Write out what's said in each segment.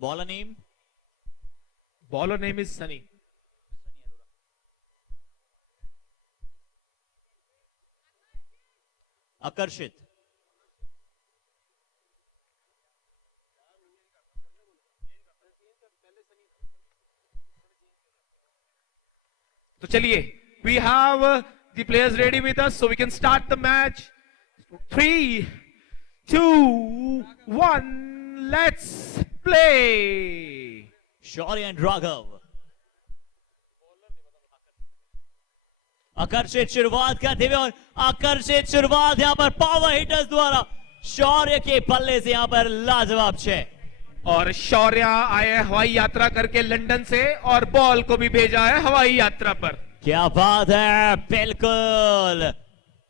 Bowler name? Bowler name is Sunny. Akarshit. तो चलिए, we have the players ready with us, so we can start the match. 3, 2, 1, let's play. Shaurya and Raghav. आकर्षित शुरुआत करते हुए और आकर्षित शुरुआत यहां पर पावर हिटर्स द्वारा शौर्य के पल्ले से यहां पर लाजवाब छे। और शौर्य आए हवाई यात्रा करके लंदन से और बॉल को भी भेजा है हवाई यात्रा पर। क्या बात है, बिल्कुल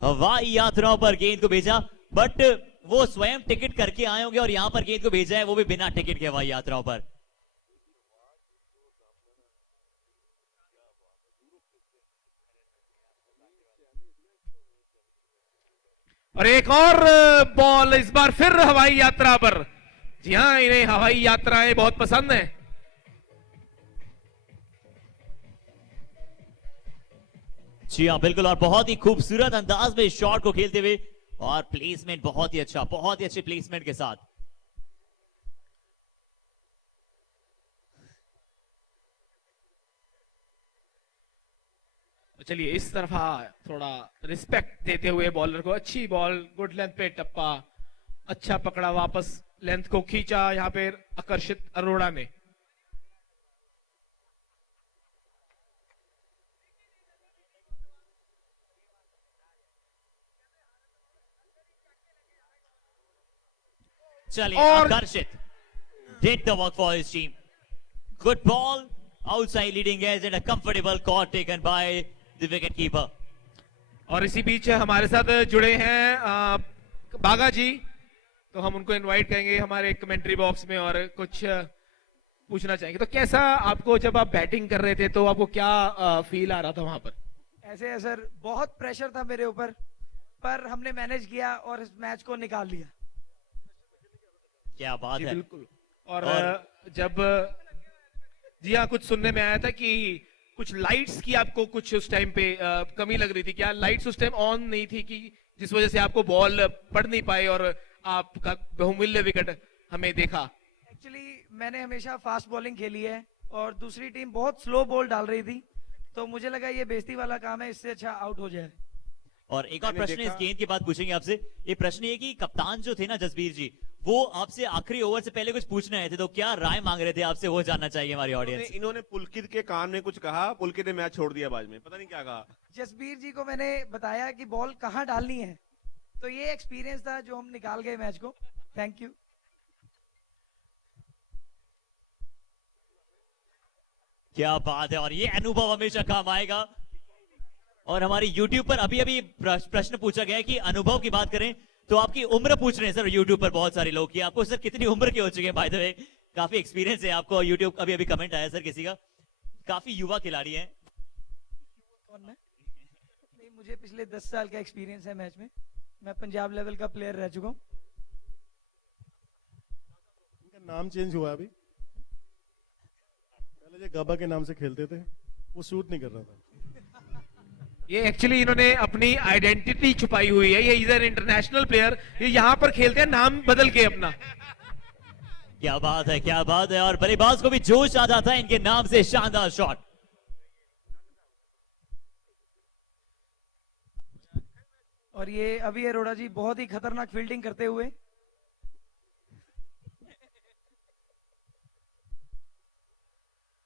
हवाई यात्राओं पर गेंद को भेजा, बट वो स्वयं टिकट करके आए होंगे और यहां पर गेंद को भेजा है वो भी बिना टिकट के हवाई यात्राओं पर। और एक और बॉल इस बार फिर हवाई यात्रा पर। जी हां, इन्हें हवाई यात्राएं बहुत पसंद है। जी हाँ बिल्कुल, और बहुत ही खूबसूरत अंदाज में शॉट को खेलते हुए और प्लेसमेंट बहुत ही अच्छा, बहुत ही अच्छे प्लेसमेंट के साथ। चलिए इस तरफ थोड़ा रिस्पेक्ट देते हुए बॉलर को, अच्छी बॉल, गुड लेंथ पे टप्पा, अच्छा पकड़ा, वापस लेंथ को खींचा यहां पे आकर्षित अरोड़ा ने। चलिए आकर्षित did the work for his team. Good ball outside leading edge and a comfortable caught taken by the wicket keeper. और इसी बीच हमारे साथ जुड़े हैं बागा जी, तो हम उनको इनवाइट करेंगे हमारे कमेंट्री बॉक्स में और कुछ पूछना चाहेंगे। तो कैसा आपको, जब आप बैटिंग कर रहे थे तो आपको क्या फील आ रहा था वहां पर? ऐसे है सर, बहुत प्रेशर था मेरे ऊपर, पर हमने मैनेज किया और इस मैच को निकाल लिया। क्या बात है। बिल्कुल। और जब जी हाँ, कुछ सुनने में आया था कि कुछ लाइट्स की आपको कुछ उस टाइम पे कमी लग रही थी। क्या लाइट्स उस टाइम ऑन नहीं थी कि जिस वजह से आपको बॉल पड़ नहीं पाए और आपका बहुमूल्य विकेट हमें देखा? एक्चुअली मैंने हमेशा फास्ट बॉलिंग खेली है और दूसरी टीम बहुत स्लो बॉल डाल रही थी, तो मुझे लगा ये बेइज्जती वाला काम है, इससे अच्छा आउट हो जाए। और एक और प्रश्न इस गेंद के बाद पूछेंगे आपसे। ये प्रश्न ये कि कप्तान जो थे ना जसबीर जी, वो आपसे आखिरी ओवर से पहले कुछ पूछने आए थे, तो क्या राय मांग रहे थे आपसे, वो जानना चाहिए हमारी ऑडियंस। इन्होंने पुलकित के कान में कुछ कहा, पुलकित ने मैच छोड़ दिया बाद में, पता नहीं क्या कहा। जसबीर जी को मैंने बताया कि बॉल कहाँ डालनी है, तो ये एक्सपीरियंस था जो हम निकाल गए मैच को। Thank you. क्या बात है, और ये अनुभव हमेशा काम आएगा। और हमारी YouTube पर अभी अभी प्रश्न पूछा गया है कि अनुभव की बात करें तो आपकी उम्र पूछ रहे हैं सर YouTube पर बहुत सारे लोग कि आपको सर कितनी उम्र के हो चुके हैं। बाय द वे काफी एक्सपीरियंस है आपको। YouTube अभी अभी कमेंट आया सर किसी का, काफी युवा खिलाड़ी हैं। कौन मैं? नहीं, मुझे पिछले 10 साल का एक्सपीरियंस है मैच में। मैं पंजाब लेवल का प्लेयर रह चुका हूँ। इनका नाम चेंज हुआ अभी, पहले जो गबा के नाम से खेलते थे वो सूट नहीं कर रहा था। ये एक्चुअली इन्होंने अपनी आइडेंटिटी छुपाई हुई है। ये इधर इंटरनेशनल प्लेयर, ये यहाँ पर खेलते हैं नाम बदल के अपना। क्या बात है, क्या बात है। और बल्लेबाज को भी जोश आ जाता है इनके नाम से। शानदार शॉट। और ये अभी अरोड़ा जी बहुत ही खतरनाक फील्डिंग करते हुए।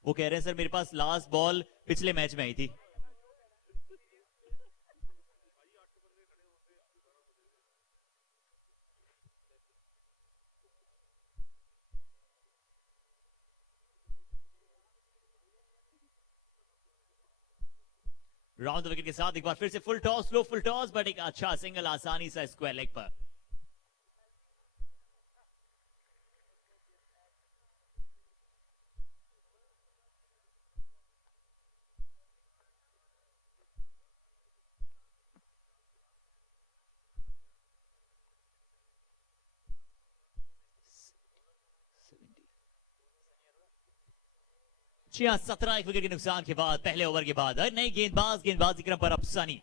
वो कह रहे हैं सर मेरे पास लास्ट बॉल पिछले मैच में आई थी। राउंड द विकेट के साथ एक बार फिर से full toss, slow full toss, but एक अच्छा सिंगल आसानी सा स्क्वायर लेग पर। जी हाँ, 17 विकेट के नुकसान के बाद पहले ओवर के बाद नई गेंदबाजी क्रम पर अब सनी।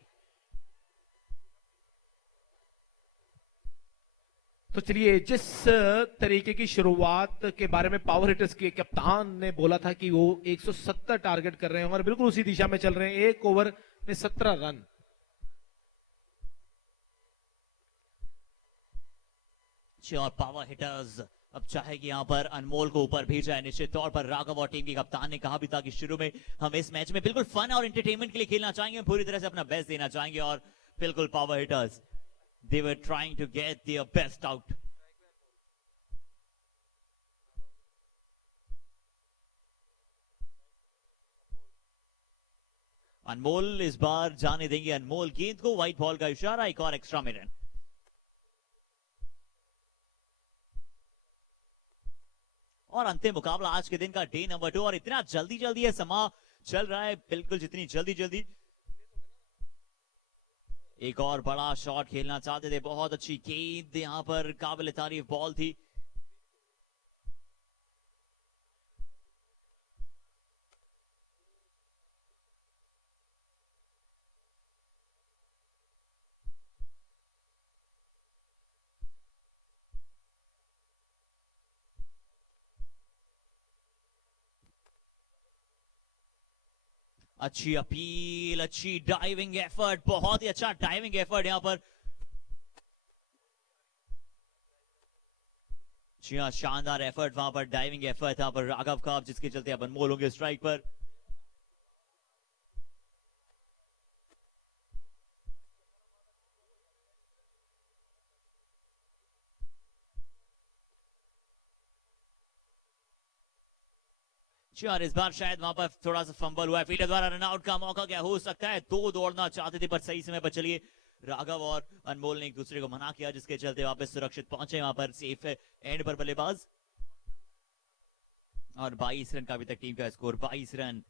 तो चलिए, जिस तरीके की शुरुआत के बारे में पावर हिटर्स के कप्तान ने बोला था कि वो 170 टारगेट कर रहे हैं और बिल्कुल उसी दिशा में चल रहे हैं। एक ओवर में 17 रन। और पावर हिटर्स अब चाहे कि यहाँ पर अनमोल को ऊपर भेजा है। निश्चित तौर पर राघव और टीम के कप्तान ने कहा भी था कि शुरू में हम इस मैच में बिल्कुल फन और एंटरटेनमेंट के लिए खेलना चाहेंगे, पूरी तरह से अपना बेस्ट देना चाहेंगे और बिल्कुल power hitters they were trying to get their best out. अनमोल इस बार जाने देंगे अनमोल गेंद को, व्हाइट बॉल का इशारा, एक और एक्स्ट्रा में रन। और अंतिम मुकाबला आज के दिन का डे नंबर 2 और इतना जल्दी जल्दी है समा चल रहा है, बिल्कुल जितनी जल्दी जल्दी। एक और बड़ा शॉट खेलना चाहते थे, बहुत अच्छी गेंद यहां पर, काबिल तारीफ बॉल थी। अच्छी अपील, अच्छी डाइविंग एफर्ट, बहुत ही अच्छा डाइविंग एफर्ट यहां पर। जी हाँ, शानदार एफर्ट वहां पर, डाइविंग एफर्ट यहां पर राघव का, जिसके चलते अब अनमोल होंगे स्ट्राइक पर। और इस बार शायद वहां पर थोड़ा सा फंबल हुआ है, फील्डर द्वारा रन आउट का मौका क्या हो सकता है। दो दौड़ना चाहते थे पर सही समय पर चलिए राघव और अनमोल ने एक दूसरे को मना किया, जिसके चलते वापस सुरक्षित पहुंचे वहां पर, सेफ एंड पर बल्लेबाज। और 22 रन का अभी तक टीम का स्कोर, 22 रन।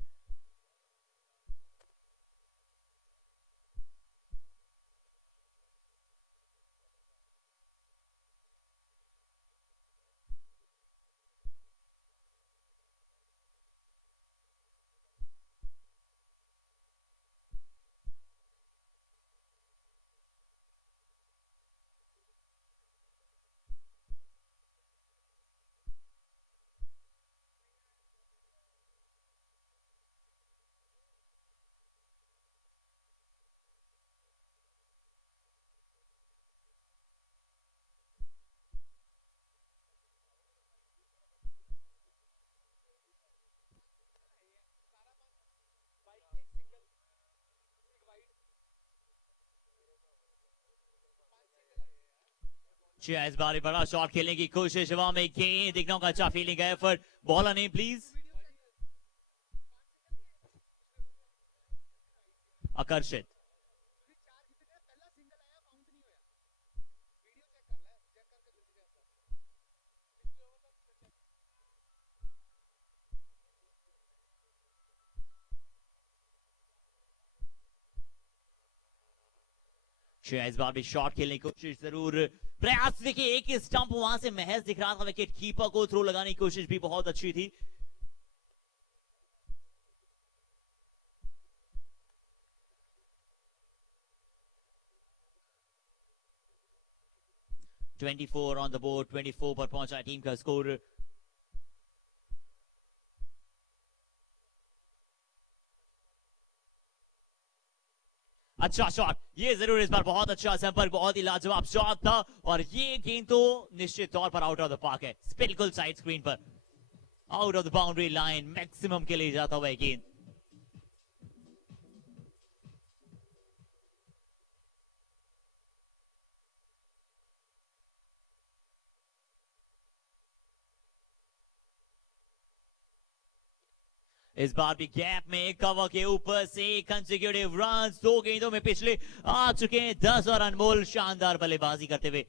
इस बार बड़ा शॉट खेलने की कोशिश, हवा में गेंद, देखना का अच्छा फीलिंग है, एफर्ट। बॉलर नहीं प्लीज, आकर्षित। इस बार भी शॉट खेलने की कोशिश, जरूर प्रयास। देखिए एक ही स्टंप वहां से महज दिख रहा था, विकेट कीपर को थ्रो लगाने की कोशिश भी बहुत अच्छी थी। "24 ऑन द बोर्ड", 24 पर पहुंचा टीम का स्कोर। अच्छा शॉट, ये जरूर इस बार बहुत अच्छा संपर्क, बहुत ही लाजवाब शॉट था और ये गेंद तो निश्चित तौर पर आउट ऑफ द पार्क है, बिल्कुल साइड स्क्रीन पर, out of the boundary line, maximum के लिए जाता हुआ गेंद। इस बार भी गैप में कवर के ऊपर से कंसेक्यूटिव रन्स, 2 गेंदों में पिछले आ चुके हैं 10 और अनमोल शानदार बल्लेबाजी करते हुए।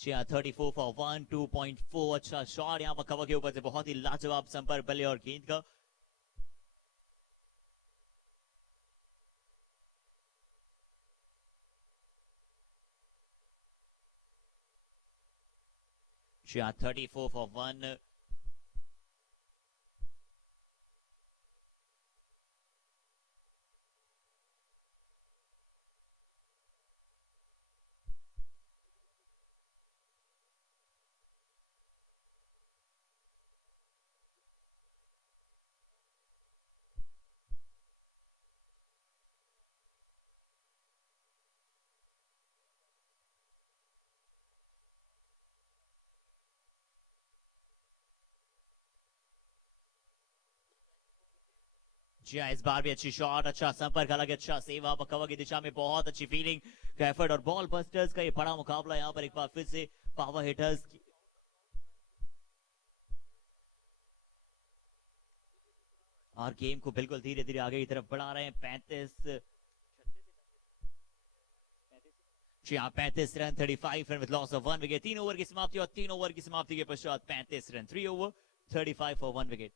जी हाँ 34 फॉर 1 2.4 अच्छा शॉट यहाँ पर कवर के ऊपर से बहुत ही लाजवाब संपर्क बल्ले और गेंद का जी हाँ 34 फॉर 1 जी हाँ इस बार भी अच्छी शॉट अच्छा संपर्क हालांकि अच्छा सेव वहां पर कवर की दिशा में बहुत अच्छी फीलिंग का एफर्ट और बॉल बस्टर्स का ये बड़ा मुकाबला यहाँ पर एक बार फिर से पावर हिटर्स और गेम को बिल्कुल धीरे धीरे आगे की तरफ बढ़ा रहे हैं 35 जी हाँ 35 run 35 run with loss of 1 wicket 3 over की समाप्ति और 3 ओवर की समाप्ति के पश्चात 35 run 3 over 35 for 1 wicket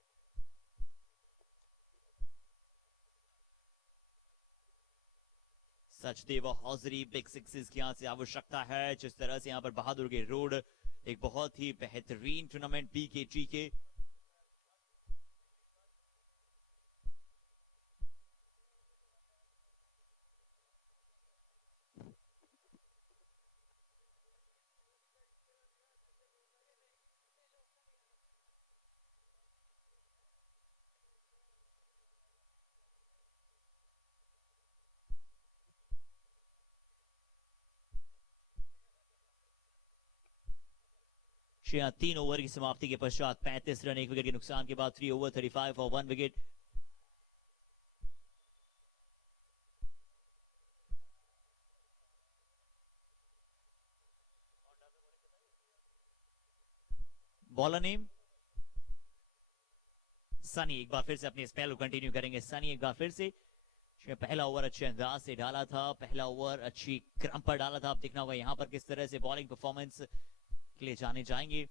Sachdev hosiery big sixes की यहां से आवश्यकता है जिस तरह से यहां पर बहादुर के रोड एक बहुत ही बेहतरीन टूर्नामेंट पीकेटी के जी हाँ 3 ओवर की समाप्ति के पश्चात 35 रन 1 विकेट के नुकसान के बाद 3 ओवर 35 और 1 विकेट बॉलर नेम सनी एक बार फिर से अपनी स्पेल को कंटिन्यू करेंगे सनी एक बार फिर से पहला ओवर अच्छे अंदाज से डाला था पहला ओवर अच्छी क्रम पर डाला था अब देखना होगा यहां पर किस तरह से बॉलिंग परफॉर्मेंस के लिए जाने जाएंगे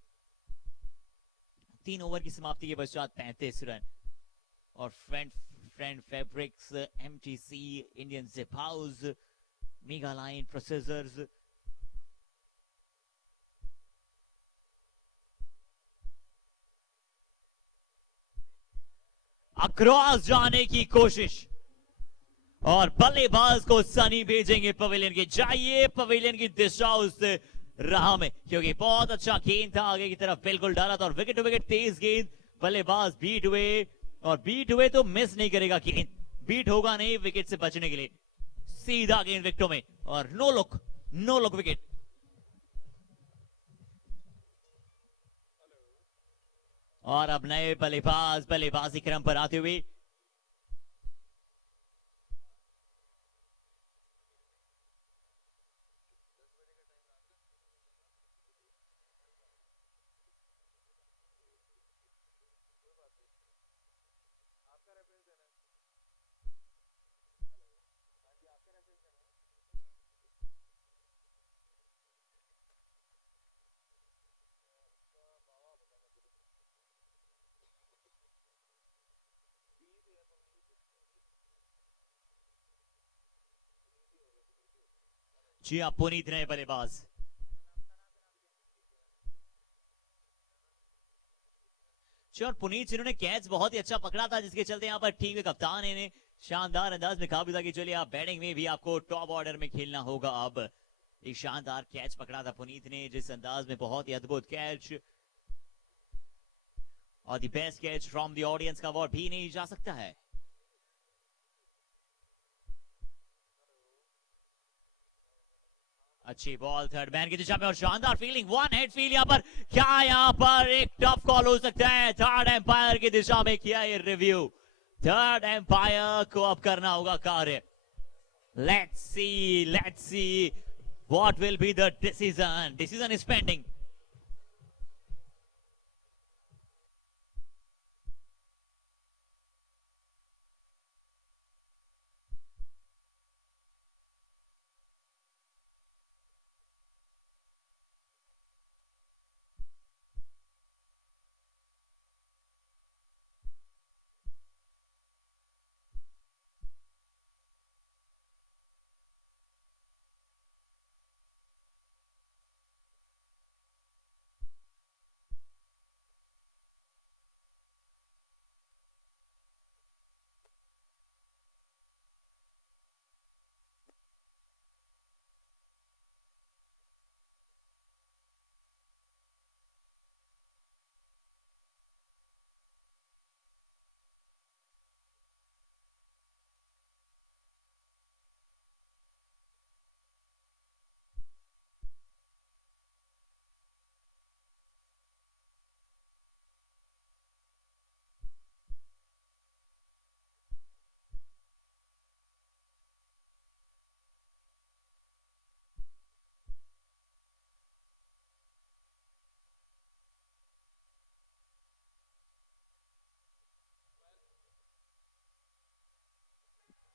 3 ओवर की समाप्ति के पश्चात 35 रन और friend fabrics MTC Indian zip house mega line processors across जाने की कोशिश और बल्लेबाज को सनी भेजेंगे पवेलियन के जाइए पवेलियन की दिशा उस राह में क्योंकि बहुत अच्छा गेंद था आगे की तरफ बिल्कुल डाला था और विकेट टू विकेट तेज गेंद बल्लेबाज बीट हुए और बीट हुए तो मिस नहीं करेगा गेंद बीट होगा नहीं विकेट से बचने के लिए सीधा गेंद विकेटों में और नो लुक विकेट और अब नए बल्लेबाजी क्रम पर आते हुए जी हाँ पुनीत रहे बल्लेबाज और पुनीत जिन्होंने कैच बहुत ही अच्छा पकड़ा था जिसके चलते यहाँ पर टीम के कप्तान ने शानदार अंदाज में कहा भी था कि चलिए आप बैटिंग में भी आपको टॉप ऑर्डर में खेलना होगा अब एक शानदार कैच पकड़ा था पुनीत ने जिस अंदाज में बहुत ही अद्भुत कैच और the best catch from the audience का अवार्ड भी नहीं जा सकता है अच्छी बॉल थर्ड मैन की दिशा में और शानदार फीलिंग वन हेड फील यहाँ पर क्या यहाँ पर एक टफ कॉल हो सकता है थर्ड एम्पायर की दिशा में किया ये रिव्यू थर्ड एम्पायर को अब करना होगा कार्य let's see what will be the decision is pending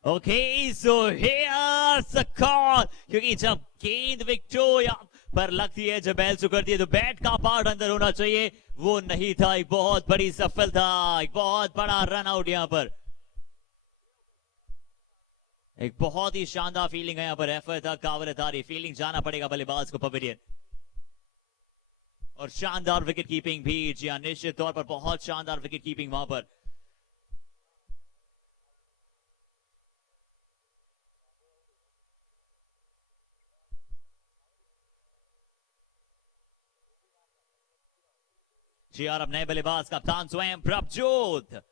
Okay, so here's the call. क्योंकि जब गेंद विक्टोरिया पर लगती है, जब बैल सुकड़ती है, तो बैट का पार्ट अंदर होना चाहिए, वो नहीं था। एक बहुत बड़ी सफलता, एक बहुत बड़ा रन आउट यहाँ पर। एक बहुत ही शानदार फीलिंग है यहाँ पर, एफर्ट था, काबिल तारीफ फीलिंग। जाना पड़ेगा बल्लेबाज को पवेलियन। और शानदार विकेट कीपिंग भी, जी हाँ, निश्चित तौर पर बहुत शानदार विकेट कीपिंग वहां पर। जी और अब नए बल्लेबाज कप्तान स्वयं प्रभजोत।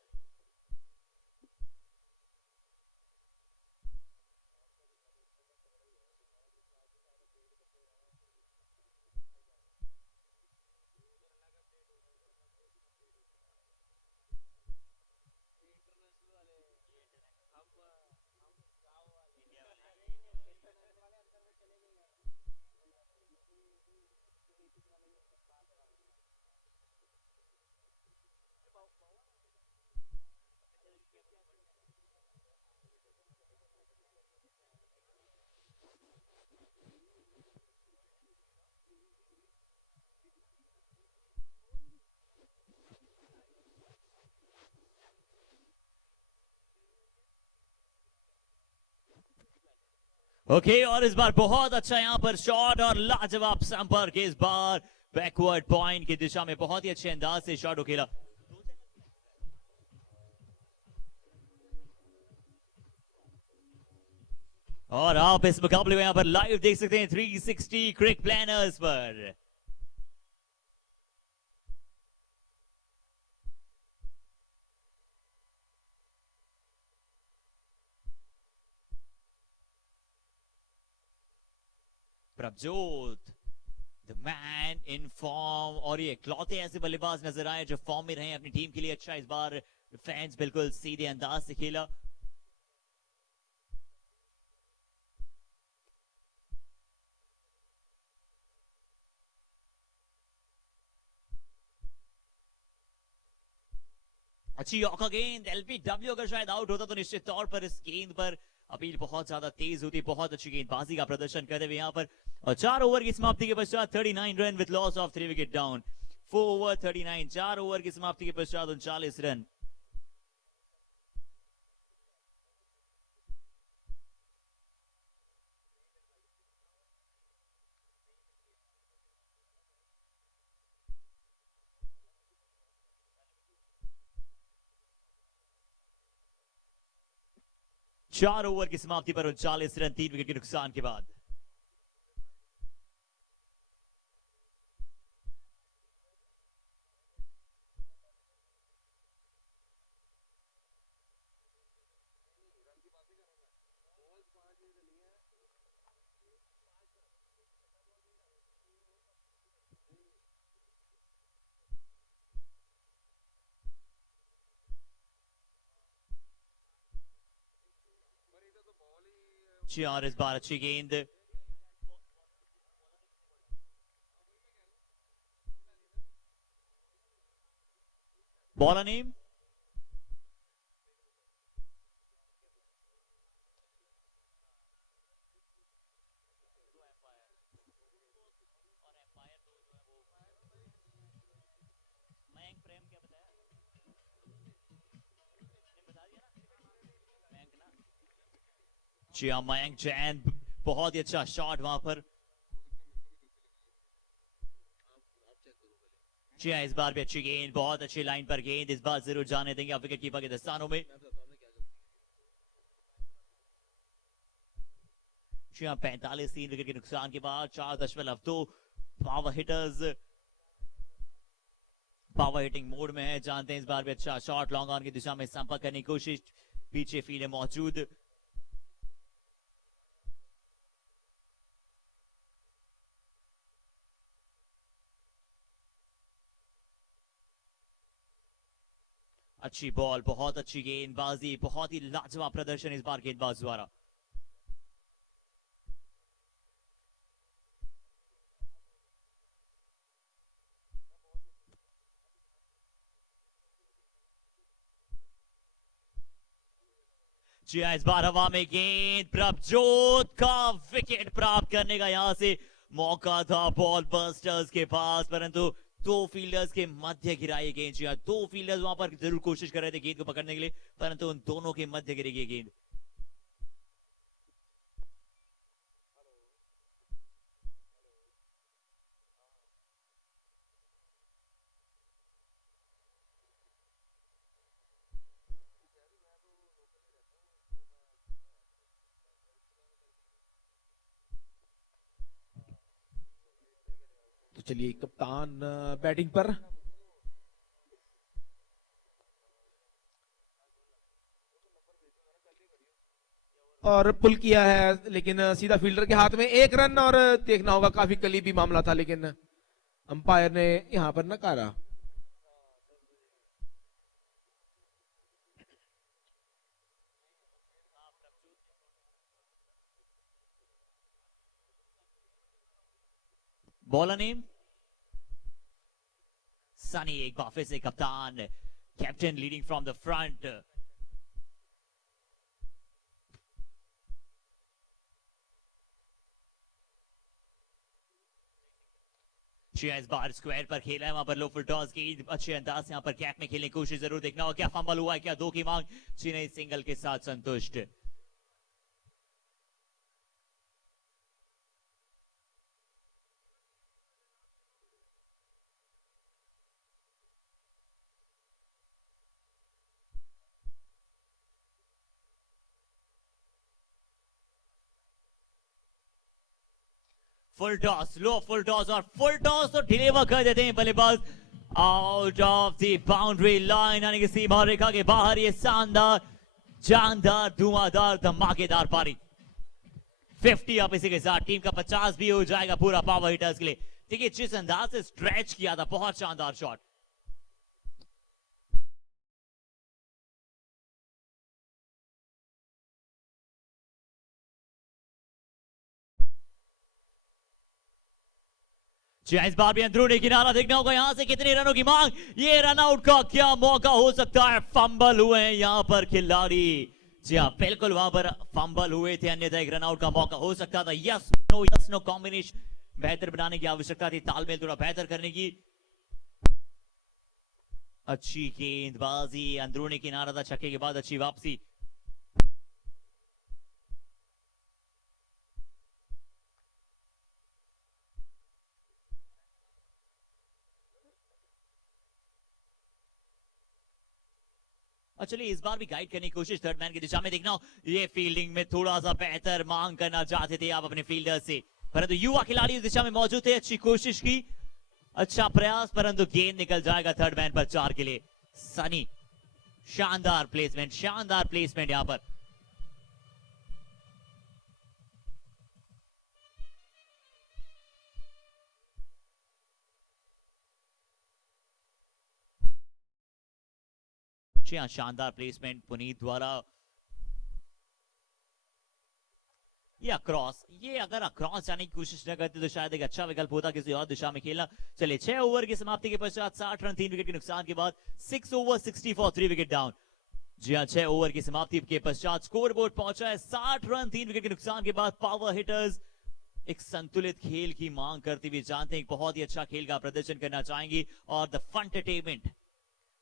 ओके, और इस बार बहुत अच्छा यहाँ पर शॉट और लाजवाब संपर्क। इस बार बैकवर्ड पॉइंट की दिशा में बहुत ही अच्छे अंदाज से शॉट खेला। और आप इस मुकाबले को यहाँ पर लाइव देख सकते हैं 360 क्रिक प्लानर्स पर। Prabhjot the man in form, और ये इकलौते ऐसे बल्लेबाज नजर आए जो फॉर्म में रहे अपनी टीम के लिए। अच्छा इस बार फैंस बिल्कुल सीधे अंदाज से खेला। अच्छी यॉर्कर गेंद, एलबीडब्ल्यू अगर शायद आउट होता तो निश्चित तौर पर इस गेंद पर अपील बहुत ज्यादा तेज होती। बहुत अच्छी गेंदबाजी का प्रदर्शन करते हुए यहाँ पर। और 4 ओवर की समाप्ति के पश्चात 39 run with loss of 3 wicket down. 4 over 39, 4 over की समाप्ति के पश्चात 39 रन। चार ओवर की समाप्ति पर 39 रन, 3 विकेट के नुकसान के बाद। और इस बार अच्छी गेंद, बॉलर नेम मयंक जैन। बहुत ही अच्छा शॉट वहां पर। इस बार भी अच्छी गेंद, बहुत अच्छी लाइन पर गेंद। इस बार जरूर जाने देंगे आप विकेट कीपर के दस्तानों में। 45, 3 विकेट के नुकसान के बाद 4.2 power hitters power hitting mode में है। जानते हैं इस बार भी अच्छा शॉट लॉन्ग ऑन की दिशा में संपर्क करने की कोशिश, पीछे फील्ड मौजूद। अच्छी बॉल, बहुत अच्छी गेंदबाजी, बहुत ही लाजवाब प्रदर्शन इस बार गेंदबाज द्वारा। जी हाँ, इस बार हवा में गेंद प्रभजोत का विकेट प्राप्त करने का यहां से मौका था बॉल बस्टर्स के पास, परंतु दो फील्डर्स के मध्य गिराई गेंद। जी हाँ, दो फील्डर्स वहां पर जरूर कोशिश कर रहे थे गेंद को पकड़ने के लिए, परंतु उन दोनों के मध्य गिरी गेंद। तो चलिए कप्तान बैटिंग पर। और पुल किया है लेकिन सीधा फील्डर के हाथ में 1 रन, और देखना होगा काफी करीबी मामला था लेकिन अंपायर ने यहां पर नकारा। बॉलर नेम सनी, एक बार फिर से कप्तान, captain leading from the front. इस बार स्क्वायर पर खेला है, वहां पर लो फुल टॉस की अच्छे अंदाज से यहां पर कैप में खेलने की कोशिश जरूर। देखना हो क्या फंबल हुआ है, क्या 2 की मांग, चेन्नई सिंगल के साथ संतुष्ट। फुल टॉस, लो फुल टॉस, और फुल टॉस तो डिलीवर कर देते हैं बल्लेबाज out of the boundary line, यानी कि सीमा रेखा के बाहर। ये शानदार, जानदार, धुआंधार, धमाकेदार पारी। 50 अब इसी के साथ टीम का 50 भी हो जाएगा पूरा पावर हिटर्स के लिए। देखिए जिस अंदाज से स्ट्रेच किया था, बहुत शानदार शॉट। इस बार भी अंदरूनी किनारा देखना होगा, यहां से कितने रनों की मांग, ये रन आउट का क्या मौका हो सकता है। फंबल हुए हैं यहां पर खिलाड़ी। जी हाँ, बिल्कुल वहां पर फंबल हुए थे, अन्यथा एक रन आउट का मौका हो सकता था। यस नो कॉम्बिनेशन बेहतर बनाने की आवश्यकता थी, तालमेल थोड़ा बेहतर करने की। अच्छी गेंदबाजी, अंदरूनी किनारा था, छक्के के बाद अच्छी वापसी। चलिए इस बार भी गाइड करने की कोशिश थर्ड मैन की दिशा में। देखना हो ये फील्डिंग में थोड़ा सा बेहतर मांग करना चाहते थे आप अपने फील्डर से, परंतु युवा खिलाड़ी उस दिशा में मौजूद थे। अच्छी कोशिश की, अच्छा प्रयास, परंतु गेंद निकल जाएगा थर्ड मैन पर 4 के लिए। सनी, शानदार प्लेसमेंट, शानदार प्लेसमेंट यहां पर। शानदार प्लेसमेंट पुनीत द्वारा। ये अक्रॉस, ये अगर अक्रॉस जाने की कोशिश न करते तो शायद एक अच्छा विकल्प होता किसी और दिशा में खेलना। चलिए 6 ओवर की समाप्ति के पश्चात 60 रन 3 विकेट के नुकसान के बाद 6 ओवर 60 फॉर 3 विकेट डाउन। जी हाँ, 6 ओवर की समाप्ति के पश्चात स्कोर बोर्ड पहुंचा है 60 रन 3 विकेट के नुकसान के बाद। पावर हिटर्स एक संतुलित खेल की मांग करते हुए जानते हैं, एक बहुत ही अच्छा खेल का प्रदर्शन करना चाहेंगी और द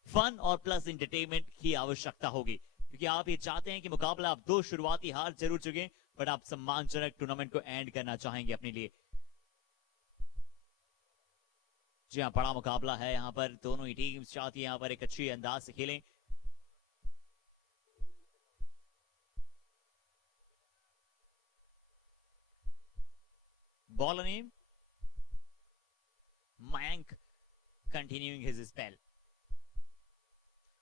फन और प्लस एंटरटेनमेंट की आवश्यकता होगी, क्योंकि आप ये चाहते हैं कि मुकाबला आप 2 शुरुआती हार जरूर चुके, बट आप सम्मानजनक टूर्नामेंट को एंड करना चाहेंगे अपने लिए। जी हाँ, बड़ा मुकाबला है यहां पर, दोनों ही टीम्स चाहती है यहां पर एक अच्छी अंदाज से खेलें। Bowler name Mayank, continuing his spell.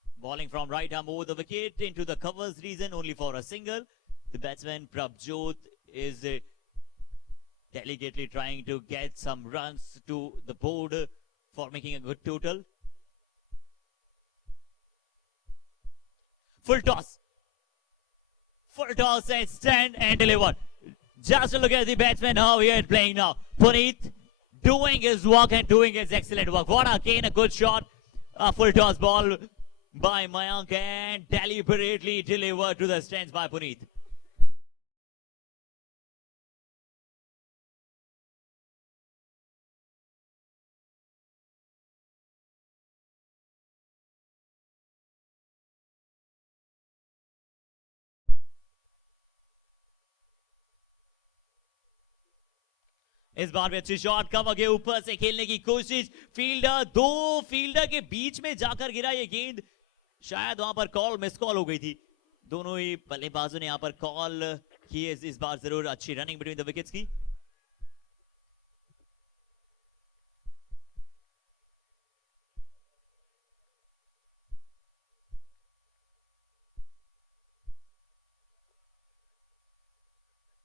Bowling from right arm over the wicket into the covers region only for a single. The batsman Prabjot is delicately trying to get some runs to the board for making a good total. Full toss and stand and deliver. Just look at the batsman how he is playing now. Puneet doing his work and doing his excellent work. What again a good shot. A full toss ball by Mayank and deliberately delivered to the stands by Puneet. इस बार भी अच्छी shot, cover के ऊपर से खेलने की कोशिश, fielder, दो फील्डर के बीच में जाकर गिरा ये गेंद, शायद वहां पर कॉल मिस कॉल हो गई थी। दोनों ही बल्लेबाजों ने यहां पर कॉल की है, इस बार जरूर अच्छी रनिंग बिटवीन द विकेट्स की।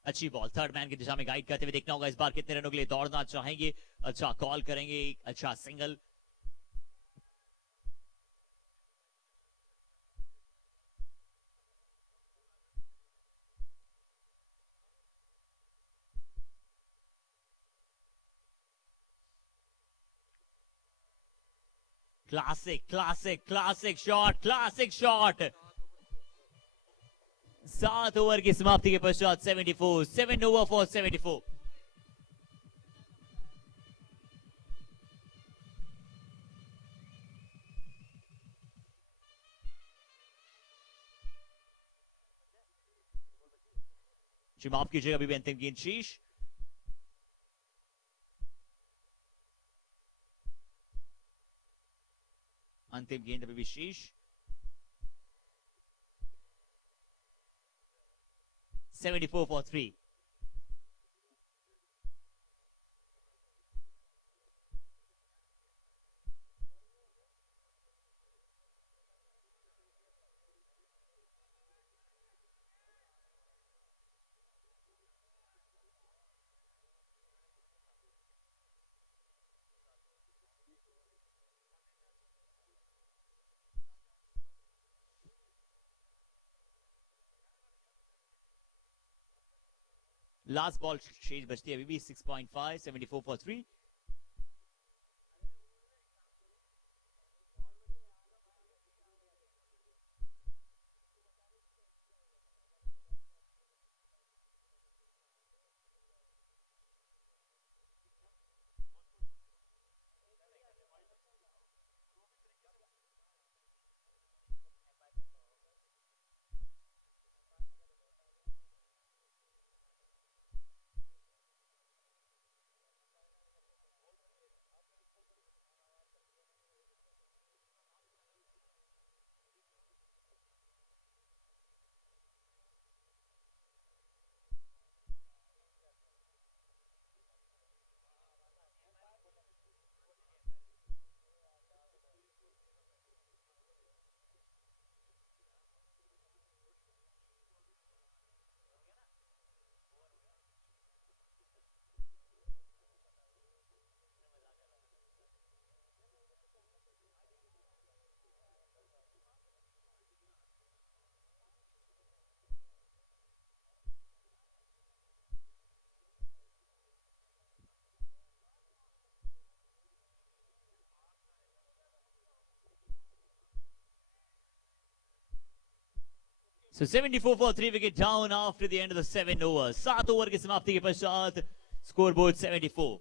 अच्छी बॉल थर्ड मैन की दिशा में गाइड करते हुए देखना होगा इस बार कितने रनों के लिए दौड़ना चाहेंगे। अच्छा कॉल करेंगे, अच्छा single. Classic classic classic shot, classic shot. 7 over की समाप्ति के पश्चात 74, 7 ओवर फॉर 74। माफ कीजिएगा, अभी भी अंतिम गेंद शीश। अंतिम गेंद अभी भी शीश। 74 for 3. लास्ट बॉल शेष बचती है अभी भी 6.5, 74 for 3। So 74 for 3 wicket down after the end of the 7 overs. 7 over की समाप्ति के पश्चात स्कोरबोर्ड 74।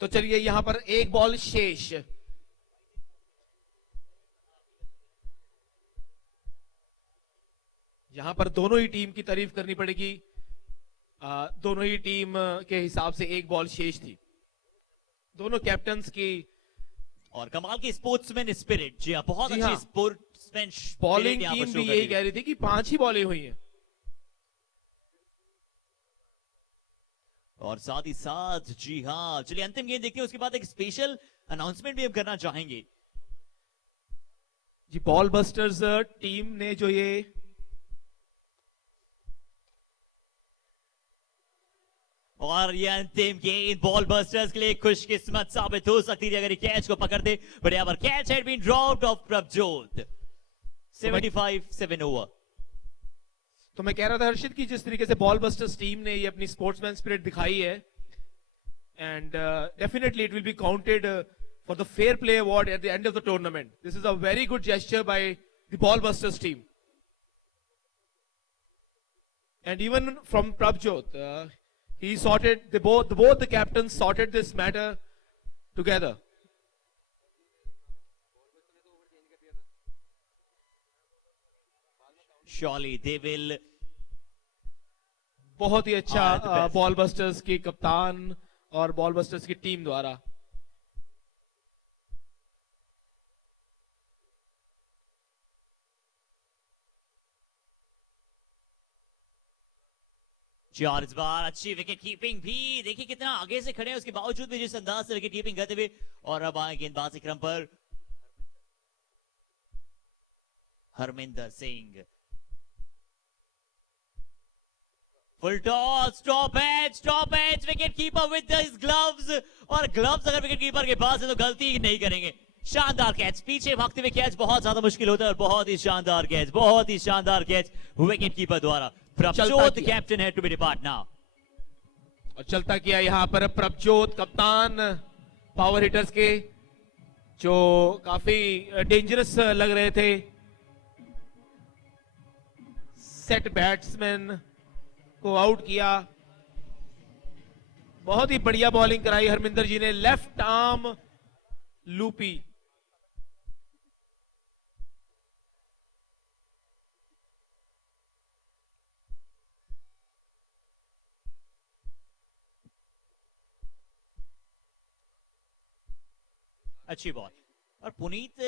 तो चलिए यहां पर एक बॉल शेष। यहां पर दोनों ही टीम की तारीफ करनी पड़ेगी। दोनों ही टीम के हिसाब से एक बॉल शेष थी। दोनों कैप्टन्स की और कमाल की स्पोर्ट्समैन स्पिरिट, जी हाँ, बहुत जी अच्छी हाँ। स्पोर्ट्समैन बॉलिंग टीम भी यही कह रही थी कि 5 ही बॉलें हुई हैं। और साथ ही साथ जी हाँ, चलिए अंतिम गेम देखते हैं, उसके बाद एक स्पेशल अनाउंसमेंट भी हम करना चाहेंगे। जी, बॉल बस्टर्स टीम ने जो ये और ये अंतिम गेंद बॉल बस्टर्स के लिए खुशकिस्मत साबित हो सकती थी अगर ये कैच को पकड़ते, बट यहाँ पर catch had been dropped off Prabhjot. 75-7 over. तो मैं कह रहा था हर्षित कि जिस तरीके से बॉल बस्टर्स टीम ने ये अपनी स्पोर्ट्समैन स्पिरिट दिखाई है, and definitely it will be counted for the fair play award at the end of the tournament. This is a very good gesture by the ball busters team, and even from Prabhjot he sorted, both the captains sorted this matter together. Surely they will. बहुत ही अच्छा All the best. Ball busters की कप्तान और ball busters की team द्वारा। और इस बार अच्छी विकेट कीपिंग भी, देखिए कितना आगे से खड़े हैं उसके बावजूद भी जिस अंदाज से विकेट कीपिंग करते हुए। और अब आए गेंदबाजी क्रम पर Harminder Singh. Full toss, stop edge, wicket keeper with his gloves. और ग्लव्स अगर विकेट कीपर के पास है तो गलती नहीं करेंगे। शानदार कैच, पीछे भागते हुए कैच बहुत ज्यादा मुश्किल होता है, और बहुत ही शानदार कैच विकेट कीपर द्वारा। प्रभजोत कैप्टन है टू बी डिपार्ट नाउ। और चलता किया यहाँ पर प्रभजोत कप्तान पावर हिटर्स के, जो काफी डेंजरस लग रहे थे। सेट बैट्समैन को आउट किया। बहुत ही बढ़िया बॉलिंग कराई हरमिंदर जी ने, लेफ्ट आर्म लूपी। अच्छी बॉल। और पुनीत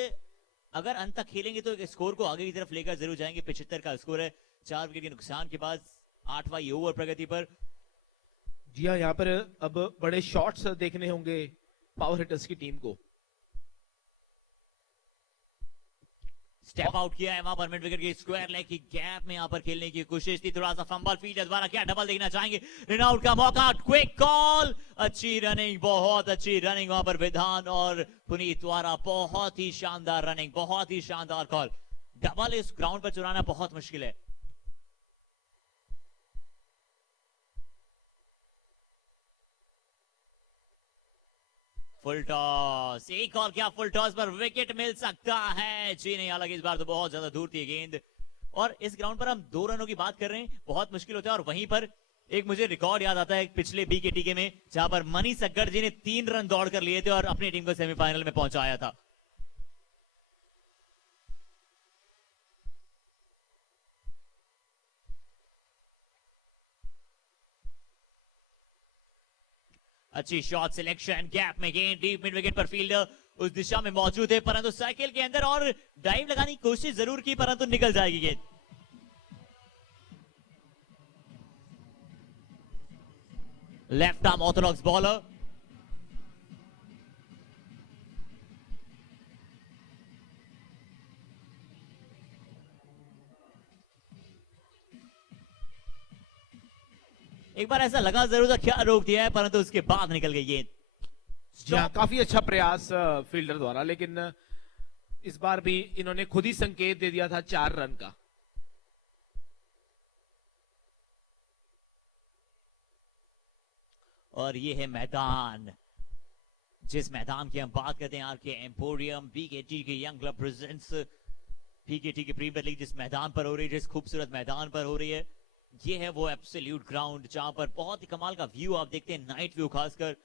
अगर अंत तक खेलेंगे तो स्कोर को आगे की तरफ लेकर जरूर जाएंगे। 75 का स्कोर है 4 विकेट के नुकसान के बाद 8वां ओवर प्रगति पर। जी हाँ, यहाँ पर अब बड़े शॉट्स देखने होंगे पावर हिटर्स की टीम को। स्टेप आउट किया है वहां पर, मिड विकेट की स्क्वायर लेग की गैप में यहाँ पर खेलने की कोशिश थी। थोड़ा सा फंबल फील्डर द्वारा क्या डबल देखना चाहेंगे, रन आउट का मौका, क्विक कॉल, अच्छी रनिंग, बहुत अच्छी रनिंग वहां पर विधान और पुनीत द्वारा, बहुत ही शानदार रनिंग, बहुत ही शानदार कॉल। डबल इस ग्राउंड पर चुराना बहुत मुश्किल है। फुल टॉस, एक और क्या फुल टॉस पर विकेट मिल सकता है? जी नहीं, हालांकि इस बार तो बहुत ज्यादा दूर थी गेंद। और इस ग्राउंड पर हम 2 रनों की बात कर रहे हैं, बहुत मुश्किल होता है। और वहीं पर एक मुझे रिकॉर्ड याद आता है पिछले BKTK में, जहां पर मनी सक्गड़ जी ने 3 रन दौड़ कर लिए थे और अपनी टीम को सेमीफाइनल में पहुंचाया था। अच्छी शॉट सिलेक्शन, गैप में गेंद, डीप मिड विकेट पर फील्डर उस दिशा में मौजूद है, परंतु सर्किल के अंदर और डाइव लगाने की कोशिश जरूर की, परंतु निकल जाएगी गेंद। लेफ्ट आर्म ऑर्थोडॉक्स बॉलर, एक बार ऐसा लगा जरूर था क्या रोक दिया है, परंतु उसके बाद निकल गई गेंद। जी हाँ, काफी अच्छा प्रयास फील्डर द्वारा, लेकिन इस बार भी इन्होंने खुद ही संकेत दे दिया था 4 रन का। और ये है मैदान, जिस मैदान की हम बात करते हैं, आरके एम्पोरियम, BKT के यंग क्लब प्रेजेंट्स BKT की प्रीमियर लीग जिस मैदान पर हो रही है, जिस खूबसूरत मैदान पर हो रही है, ये है वो एब्सोल्यूट ग्राउंड जहां पर बहुत ही कमाल का व्यू आप देखते हैं, नाइट व्यू खासकर।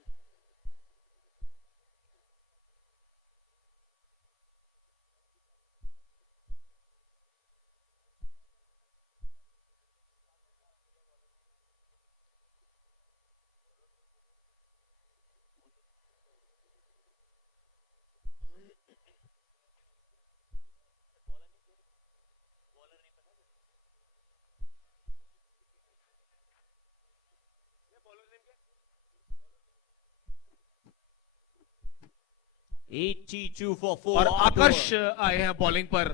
82 for 4. और out आकर्ष over. आए हैं बॉलिंग पर।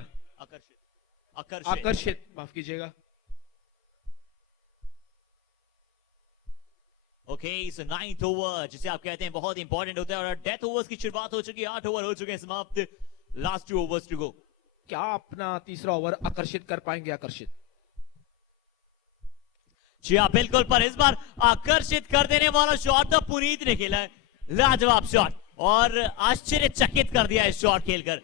आकर्षित आकर्षित, माफ कीजिएगा। ओके, सो 9th ओवर जिसे आप कहते हैं बहुत इंपॉर्टेंट होता है और डेथ ओवर्स की शुरुआत हो चुकी है। 8 ओवर हो चुके हैं समाप्त, लास्ट 2 ओवर्स टू गो। क्या अपना तीसरा ओवर आकर्षित कर पाएंगे आकर्षित? जी हाँ बिल्कुल, पर इस बार आकर्षित कर देने वाला शॉट तो पुनीत ने खेला है। लाजवाब शॉट और आश्चर्यचकित कर दिया इस शॉट खेलकर।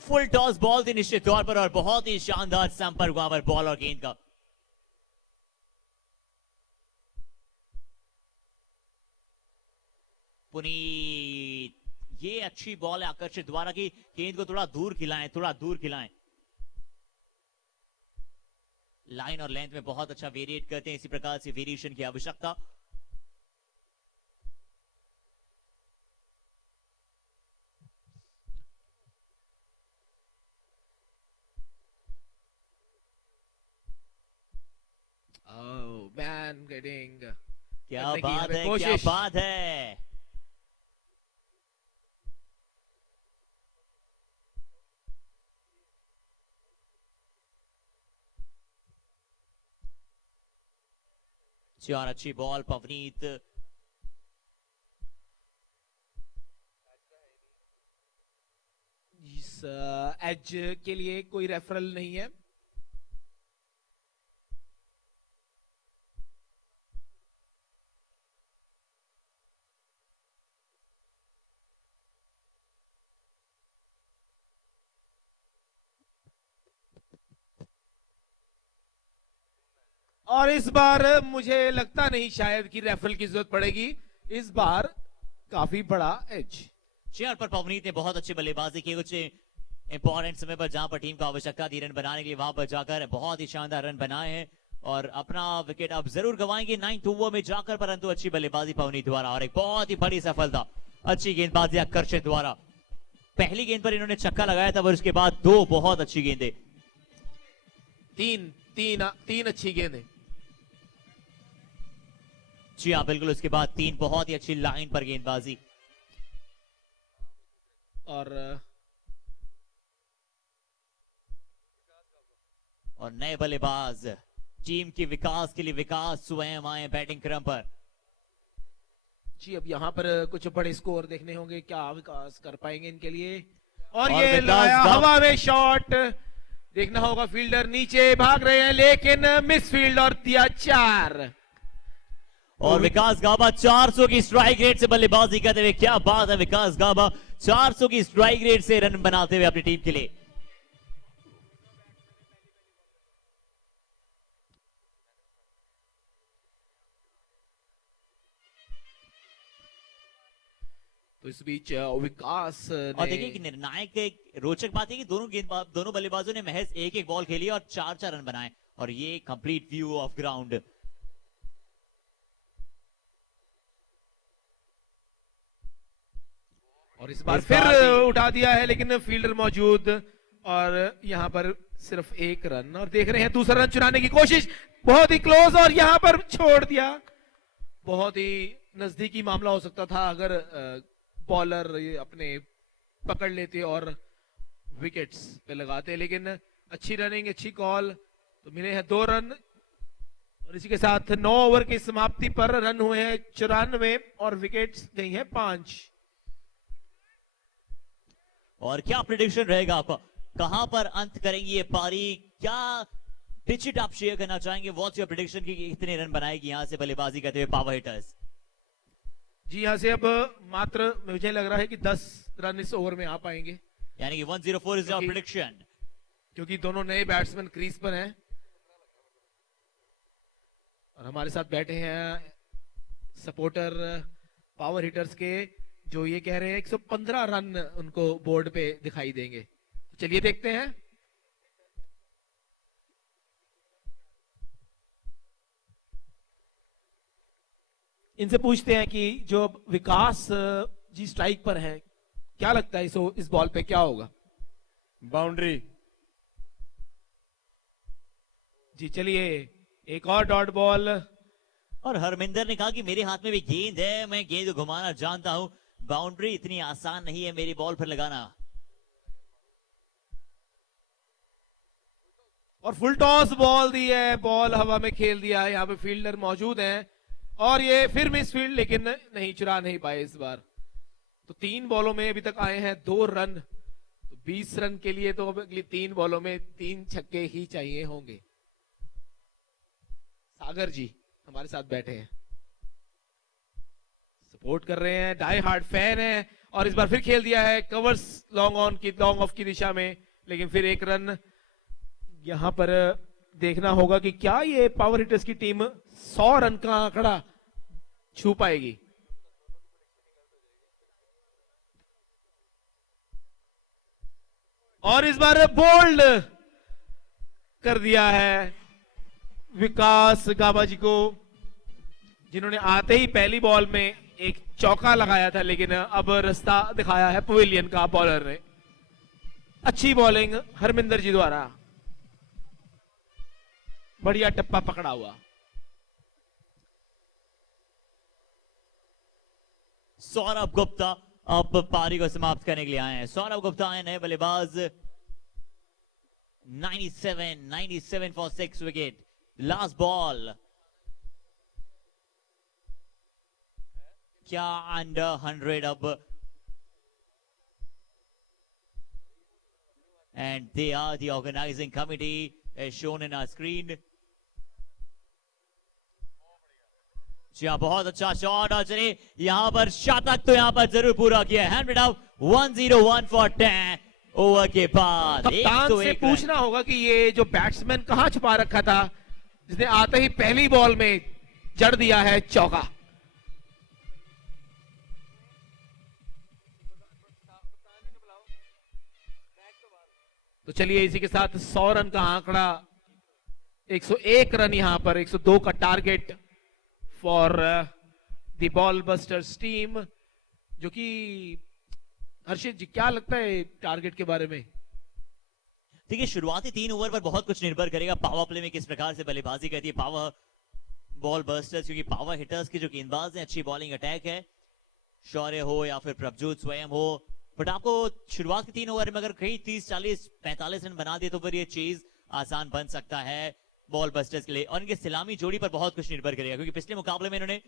फुल टॉस बॉल थी निश्चित तौर पर और बहुत ही शानदार संपर्क वहां पर बॉल और गेंद का। पुनीत, ये अच्छी बॉल है आकर्षित द्वारा की गेंद को थोड़ा दूर खिलाएं, थोड़ा दूर खिलाएं। लाइन और लेंथ में बहुत अच्छा वेरिएट करते हैं, इसी प्रकार से वेरिएशन की आवश्यकता। Oh man, getting क्या करने की बात हमें है, क्या कोशिश। बात है। चार अच्छी बॉल पवनीत। इस एज के लिए कोई रेफरल नहीं है। और इस बार मुझे लगता नहीं शायद कि रेफरल की जरूरत पड़ेगी। इस बार काफी बड़ा एज। चेयर पर पवनीत ने बहुत अच्छी बल्लेबाजी की, कुछ इंपॉर्टेंट समय पर जहां पर टीम को आवश्यकता थी रन बनाने के लिए वहां पर जाकर बहुत ही शानदार रन बनाए हैं और अपना विकेट अब जरूर गंवाएंगे 9th ओवर में जाकर, परंतु अच्छी बल्लेबाजी पवनीत द्वारा और एक बहुत ही बड़ी सफलता। अच्छी गेंदबाजी आकर्षित द्वारा। पहली गेंद पर इन्होंने छक्का लगाया था और उसके बाद 2 बहुत अच्छी गेंदें। तीन अच्छी गेंदें। जी हाँ बिल्कुल, उसके बाद 3 बहुत ही अच्छी लाइन पर गेंदबाजी। और नए बल्लेबाज टीम के विकास के लिए विकास स्वयं आए बैटिंग क्रम पर। जी अब यहाँ पर कुछ बड़े स्कोर देखने होंगे, क्या विकास कर पाएंगे इनके लिए। और ये विकास लगाया गा- हवा में शॉट। देखना होगा, फील्डर नीचे भाग रहे हैं लेकिन मिस फील्ड और दिया 4। और विकास गाबा 400 की स्ट्राइक रेट से बल्लेबाजी करते हुए, क्या बात है, विकास गाबा 400 की स्ट्राइक रेट से रन बनाते हुए अपनी टीम के लिए। तो इस बीच विकास और देखिए कि ने निर्णायक एक रोचक बात है कि दोनों बल्लेबाजों ने महज एक बॉल खेली और 4 रन बनाए और ये कंप्लीट व्यू ऑफ ग्राउंड। और इस बार इस फिर बार भी- उठा दिया है लेकिन फील्डर मौजूद और यहाँ पर सिर्फ 1 रन। और देख रहे हैं दूसरा रन चुराने की कोशिश, बहुत ही क्लोज और यहाँ पर छोड़ दिया। बहुत ही नजदीकी मामला हो सकता था अगर बॉलर ये अपने पकड़ लेते और विकेट्स पे लगाते, लेकिन अच्छी रनिंग, अच्छी कॉल। तो मिले हैं 2 रन और इसी के साथ 9 ओवर की समाप्ति पर रन हुए हैं 94 और विकेट्स गई हैं 5। और क्या प्रिडिक्शन रहेगा आपका, कहां पर अंत करेंगी ये पारी? क्या डिजिट आप शेयर करना चाहेंगे? व्हाट्स योर प्रिडिक्शन की कितने रन बनाएगी यहां से बल्लेबाजी करते हुए पावर हिटर्स? जी यहाँ से अब मात्र मुझे लग रहा है कि 10 रन इस ओवर में आ पाएंगे, यानी कि 104 इज योर क्योंकि- प्रिडिक्शन। क्योंकि दोनों नए बैट्समैन क्रीज पर हैं और हमारे साथ बैठे हैं सपोर्टर पावर हिटर्स के, जो ये कह रहे हैं 115 रन उनको बोर्ड पे दिखाई देंगे। तो चलिए देखते हैं। इनसे पूछते हैं कि जो विकास जी स्ट्राइक पर है, क्या लगता है इस बॉल पे क्या होगा? बाउंड्री। जी चलिए, एक और डॉट बॉल। और हरमिंदर ने कहा कि मेरे हाथ में भी गेंद है, मैं गेंद को घुमाना जानता हूं, बाउंड्री इतनी आसान नहीं है मेरी बॉल पर लगाना। और फुल टॉस बॉल दी है, बॉल हवा में खेल दिया है। यहाँ पे फील्डर मौजूद हैं और ये फिर मिस फील्ड, लेकिन नहीं, चुरा नहीं पाए इस बार। तो 3 बॉलों में अभी तक आए हैं 2 रन, तो 20 रन के लिए तो अब अगली 3 बॉलों में 3 छक्के ही चाहिए होंगे। सागर जी हमारे साथ बैठे हैं, सपोर्ट कर रहे हैं, डाई हार्ड फैन है। और इस बार फिर खेल दिया है कवर्स लॉन्ग ऑफ की दिशा में, लेकिन फिर 1 रन। यहां पर देखना होगा कि क्या ये पावर हिटर्स की टीम 100 रन का आंकड़ा छू पाएगी। और इस बार बोल्ड कर दिया है विकास गाबा जी को, जिन्होंने आते ही पहली बॉल में एक चौका लगाया था, लेकिन अब रास्ता दिखाया है पवेलियन का बॉलर ने। अच्छी बॉलिंग हरमिंदर जी द्वारा, बढ़िया टप्पा पकड़ा हुआ। सौरभ गुप्ता अब पारी को समाप्त करने के लिए आए हैं। सौरभ गुप्ता आए नए बल्लेबाज। 97 फॉर 6 विकेट। लास्ट बॉल, क्या अंडर 100 अब, and they are the organizing committee as shown in our screen. जी हाँ, बहुत अच्छा शॉट। और चलिए यहां पर शतक तो यहां पर जरूर पूरा किया। 100 आउट, 101 फॉर 10 ओवर के बाद। कप्तान से पूछना होगा कि ये जो बैट्समैन कहां छुपा रखा था, जिसने आते ही पहली बॉल में जड़ दिया है चौका। तो चलिए इसी के साथ 100 रन का आंकड़ा, 101 रन यहां पर, 102 का target for the ball busters team. जो कि हर्षित जी क्या लगता है टारगेट के बारे में? देखिए, शुरुआती 3 ओवर पर बहुत कुछ निर्भर करेगा पावर प्ले में किस प्रकार से बल्लेबाजी करती है पावर बॉल बस्टर्स, क्योंकि पावर हिटर्स के जो गेंदबाज हैं, अच्छी बॉलिंग अटैक है, शौर्य हो या फिर प्रभजोत स्वयं हो। बट आपको शुरुआत के 3 ओवर में अगर कहीं 30, 40, 45 रन बना दिए तो फिर ये चीज आसान बन सकता है बॉल बस्टर्स के लिए। और इनके सलामी जोड़ी पर बहुत कुछ निर्भर करेगा, क्योंकि पिछले मुकाबले में इन्होंने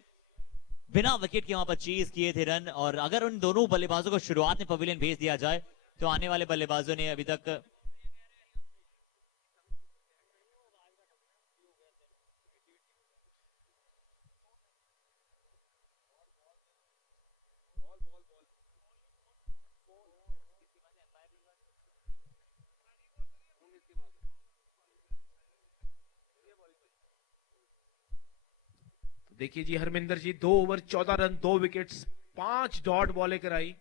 बिना विकेट के वहां पर चेज किए थे रन। और अगर उन दोनों बल्लेबाजों को शुरुआत में पवेलियन भेज दिया जाए तो आने वाले बल्लेबाजों ने अभी तक देखिए जी, हरमिंदर जी 2 ओवर 14 रन 2 विकेट्स 5 डॉट बॉलें कराई,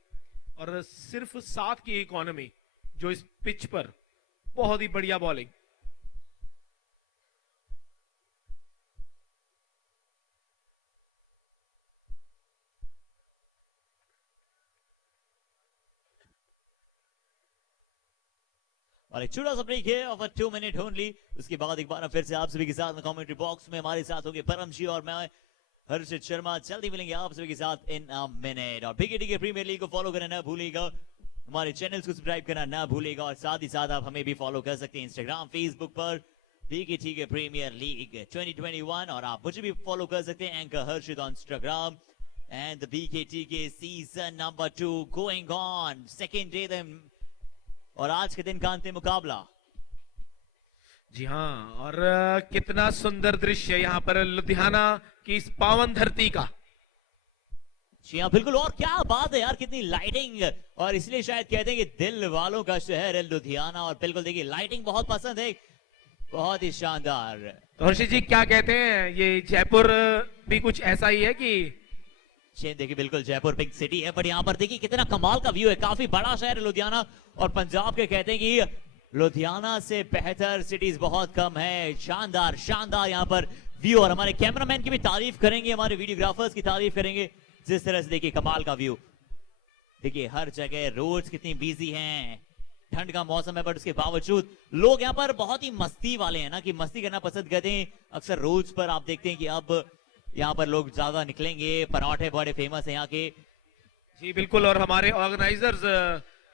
और सिर्फ 7 की इकोनॉमी, जो इस पिच पर बहुत ही बढ़िया बॉलिंग। और एक छोटा सा ब्रेक है ऑफ 2 मिनट ओनली। उसके बाद एक बार फिर से आप सभी के साथ कमेंट्री बॉक्स में हमारे साथ होंगे परम जी और मैं हर्षित शर्मा। जल्दी मिलेंगे आप सभी के साथ इन अ मिनट। और बीकेटी के प्रीमियर लीग को फॉलो करना ना भूलिएगा, हमारे चैनल्स को सब्सक्राइब करना ना भूलिएगा, और साथ ही साथ आप हमें भी फॉलो कर सकते हैं इंस्टाग्राम, फेसबुक पर बीकेटी के प्रीमियर लीग 2021। और आप मुझे भी फॉलो कर सकते हैं anchor Harshit on Instagram. And the BKT के season number 2 going on, second day और आज के दिन का अंतिम मुकाबला। जी हाँ, और कितना सुंदर दृश्य यहाँ पर लुधियाना की इस पावन धरती का। जी हाँ, बिल्कुल। और क्या बात है यार, कितनी लाइटिंग, और इसलिए शायद कहते हैं कि दिल वालों का शहर है लुधियाना। और बिल्कुल देखिए, लाइटिंग बहुत पसंद है, बहुत ही शानदार। तो हर्षित जी क्या कहते हैं, ये जयपुर भी कुछ ऐसा ही है कि? देखिए, बिल्कुल जयपुर पिंक सिटी है, बट यहाँ पर देखिए कितना कमाल का व्यू है। काफी बड़ा शहर है लुधियाना, और पंजाब के कहते हैं कि लुधियाना से बेहतर सिटीज बहुत कम है। शानदार शानदार यहाँ पर व्यू, और हमारे कैमरामैन की भी तारीफ करेंगे, हमारे वीडियोग्राफर्स की तारीफ करेंगे, जिस तरह से देखिए कमाल का व्यू। देखिए हर जगह रोड्स कितनी बिजी हैं, ठंड का मौसम है, बट उसके बावजूद लोग यहाँ पर बहुत ही मस्ती वाले हैं ना, कि मस्ती करना पसंद करते हैं। अक्सर रोज पर आप देखते हैं कि अब यहाँ पर लोग ज्यादा निकलेंगे, पराठे बड़े फेमस है यहाँ के। जी बिल्कुल, और हमारे ऑर्गेनाइजर्स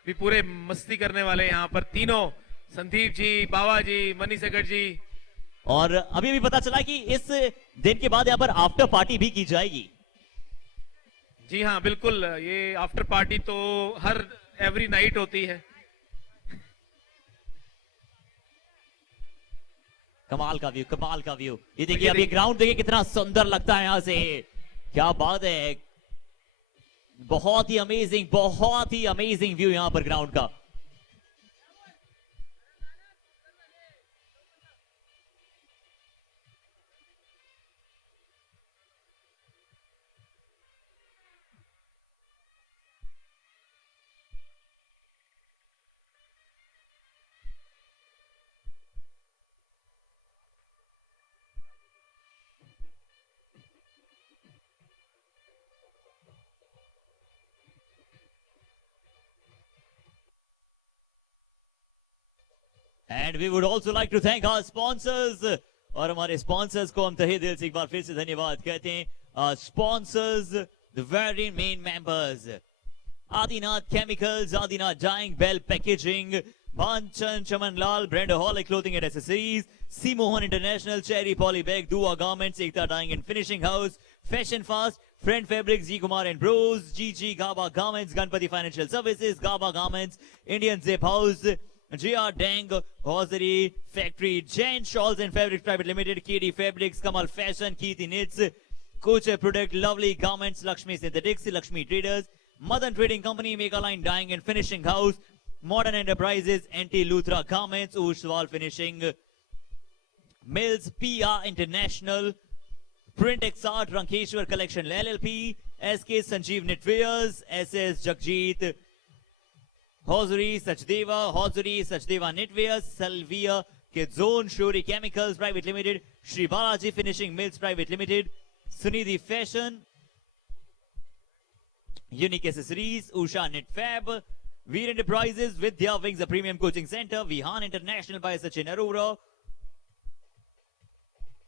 भी पूरे मस्ती करने वाले हैं यहाँ पर तीनों, संदीप जी, बाबा जी, मनी सेकट जी। और अभी भी पता चला कि इस दिन के बाद यहाँ पर आफ्टर पार्टी भी की जाएगी। जी हाँ बिल्कुल, ये आफ्टर पार्टी तो हर एवरी नाइट होती है। कमाल का व्यू, कमाल का व्यू। ये देखिए, अभी ग्राउंड देखिए कितना सुंदर लगता है यहाँ से, क्या बात है। बहुत ही अमेजिंग व्यू यहाँ पर ग्राउंड का। And we would also like to thank our sponsors, और हमारे स्पॉन्सर्स को हम तहे दिल से एक बार फिर से धन्यवाद कहते हैं। Sponsors, the very main members, Adinath chemicals, Adinath dyeing, bell packaging, Bhanchand Chamanlal, Brandholic clothing and accessories, C Mohan international, cherry polybag, Dua garments, Ekta dyeing and finishing house, fashion fast, friend fabrics, G Kumar and bros, G Gaba garments, Ganpati financial services, Gaba garments, Indian zip house, JR Dang, Hosiery Factory, Jain Shawls and Fabrics Private Limited, KD Fabrics, Kamal Fashion, Keith Knits, Coach Product, Lovely Garments, Lakshmi Synthetics, Lakshmi Traders, Madan Trading Company, Mega Line Dyeing and Finishing House, Modern Enterprises, NT Luthra Garments, Ushwal Finishing, Mills, PR International, Print XR, Rankeshwar Collection LLP, SK Sanjeev Knitwears, SS Jagjit, Hosiery Sachdeva Knitwear, Salvia Kidzone, Shuri Chemicals Private Limited, Shri Balaji Finishing Mills Private Limited, Sunidhi Fashion, Unique Accessories, Usha Knit Fab, Veer Enterprises, Vidya Wings, a premium coaching center, Vihan International by Sachin Arora,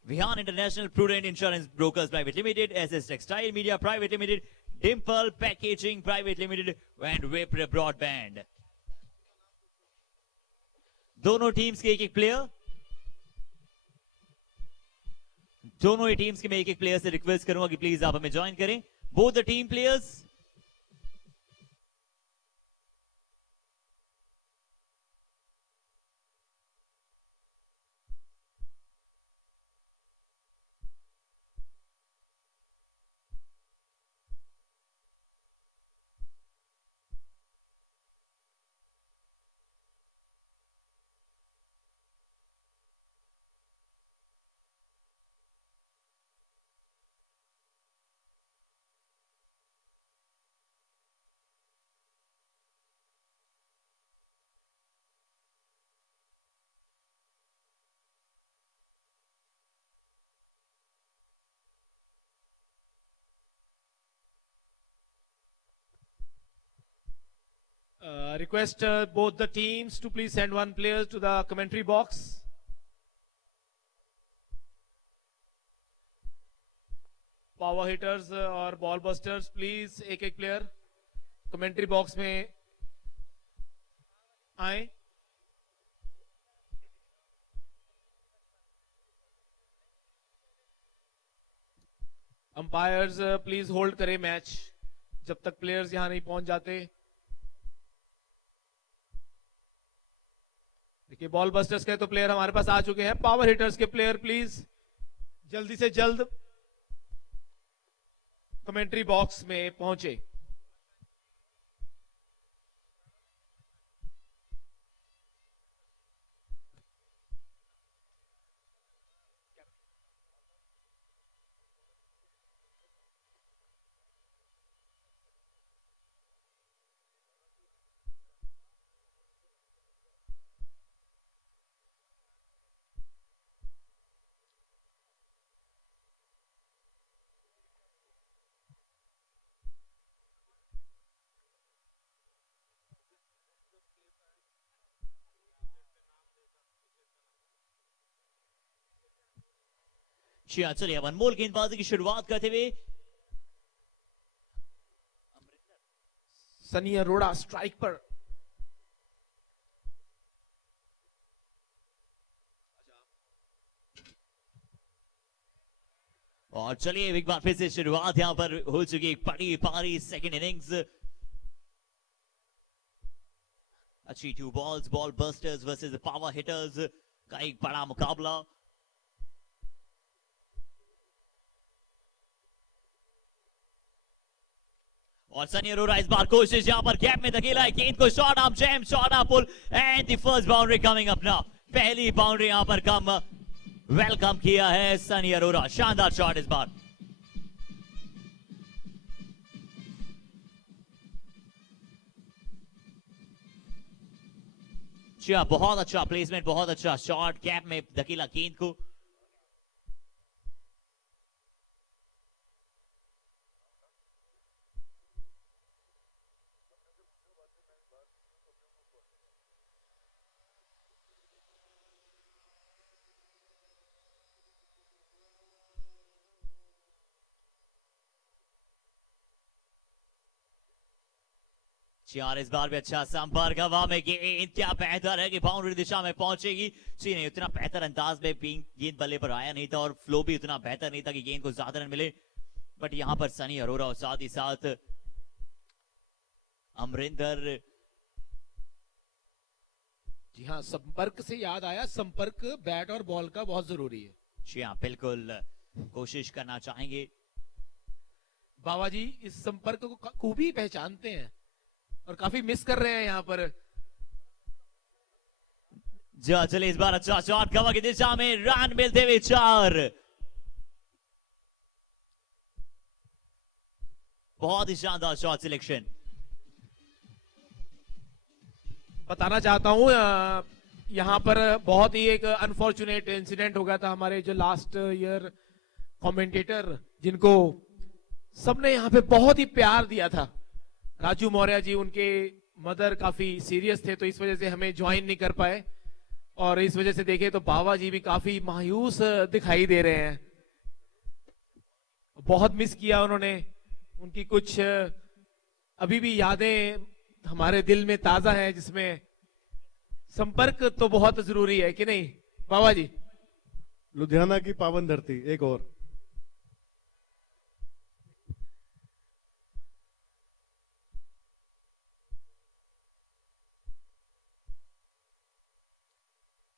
Vihan International Prudent Insurance Brokers Private Limited, SS Textile Media Private Limited, Dimple Packaging Private Limited and Wipro Broadband। दोनों teams के एक player, दोनों ही teams के मैं एक player से request करूंगा कि प्लीज आप हमें ज्वाइन करें, both the team players. Request both the teams to please send one player to the commentary box. Power hitters और बॉल बस्टर्स प्लीज एक एक प्लेयर कमेंट्री बॉक्स में आए। अंपायर्स प्लीज होल्ड करें मैच जब तक प्लेयर्स यहां नहीं पहुंच जाते। देखिए बॉल बस्टर्स के तो प्लेयर हमारे पास आ चुके हैं, पावर हिटर्स के प्लेयर प्लीज जल्दी से जल्द कमेंट्री बॉक्स में पहुंचे। जी हाँ, चलिए अब अनमोल गेंदबाजी की शुरुआत करते हुए सनी अरोड़ा स्ट्राइक पर। और चलिए एक बार फिर से शुरुआत यहां पर हो चुकी है, एक बड़ी पारी सेकंड इनिंग्स। अच्छी 2 balls, ball busters versus power hitters का एक बड़ा मुकाबला। और सनी अरोड़ा इस बार कोशिश यहां पर गैप में धकेला है गेंद को, shot up jam, shot up pull and the first boundary coming up now. पहली बाउंड्री यहां पर कम वेलकम किया है सनी अरोड़ा, शानदार शॉट इस बार। अच्छा, बहुत अच्छा प्लेसमेंट, बहुत अच्छा शॉट, गैप में धकेला गेंद को। चार इस बार भी अच्छा संपर्क हवा में गेंद, क्या बेहतर है कि बाउंड्री दिशा में पहुंचेगी। जी नहीं, उतना बेहतर अंदाज में गेंद बल्ले पर आया नहीं था और फ्लो भी उतना बेहतर नहीं था कि गेंद को ज्यादा रन मिले। बट यहां पर सनी अरोड़ा और साथ ही साथ अमरिंदर। जी हाँ, संपर्क से याद आया, संपर्क बैट और बॉल का बहुत जरूरी है। जी हाँ, बिल्कुल कोशिश करना चाहेंगे। बाबा जी इस संपर्क को खूबी पहचानते हैं और काफी मिस कर रहे हैं यहाँ पर। जा चले इस बार अच्छा शॉट कवर की दिशा में, रन मिलते हुए 4। बहुत ही शानदार शॉट सिलेक्शन। बताना चाहता हूँ यहाँ पर बहुत ही एक अनफॉर्चुनेट इंसिडेंट हो गया था। हमारे जो लास्ट ईयर कमेंटेटर जिनको सबने यहाँ पे बहुत ही प्यार दिया था, राजू मौर्य जी, उनके मदर काफी सीरियस थे तो इस वजह से हमें ज्वाइन नहीं कर पाए। और इस वजह से देखे तो बाबा जी भी काफी मायूस दिखाई दे रहे हैं। बहुत मिस किया उन्होंने। उनकी कुछ अभी भी यादें हमारे दिल में ताजा हैं, जिसमें संपर्क तो बहुत जरूरी है कि नहीं बाबा जी? लुधियाना की पावन धरती एक और।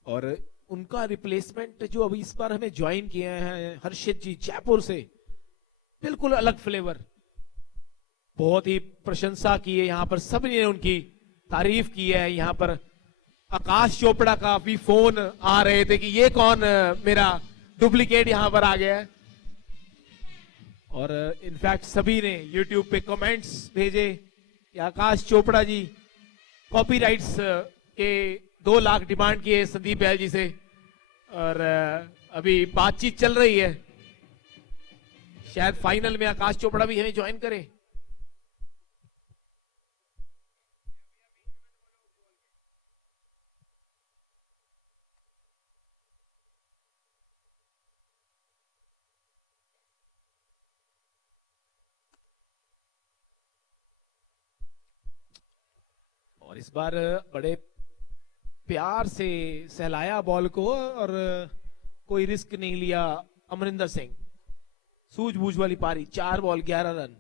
और उनका रिप्लेसमेंट जो अभी इस बार हमें ज्वाइन किए हैं हर्षित जी जयपुर से, बिल्कुल अलग फ्लेवर। बहुत ही प्रशंसा की है यहाँ पर, सभी ने उनकी तारीफ की है। यहाँ पर आकाश चोपड़ा का भी फोन आ रहे थे कि ये कौन मेरा डुप्लीकेट यहाँ पर आ गया है। और इनफैक्ट सभी ने यूट्यूब पे कमेंट्स भेजे कि आकाश चोपड़ा जी कॉपीराइट्स के 2 लाख डिमांड किए संदीप बैल जी से। और अभी बातचीत चल रही है, शायद फाइनल में आकाश चोपड़ा भी हमें ज्वाइन करे। और इस बार बड़े प्यार से सहलाया बॉल को और कोई रिस्क नहीं लिया अमरिंदर सिंह। सूझबूझ वाली पारी, 4 बॉल 11 रन।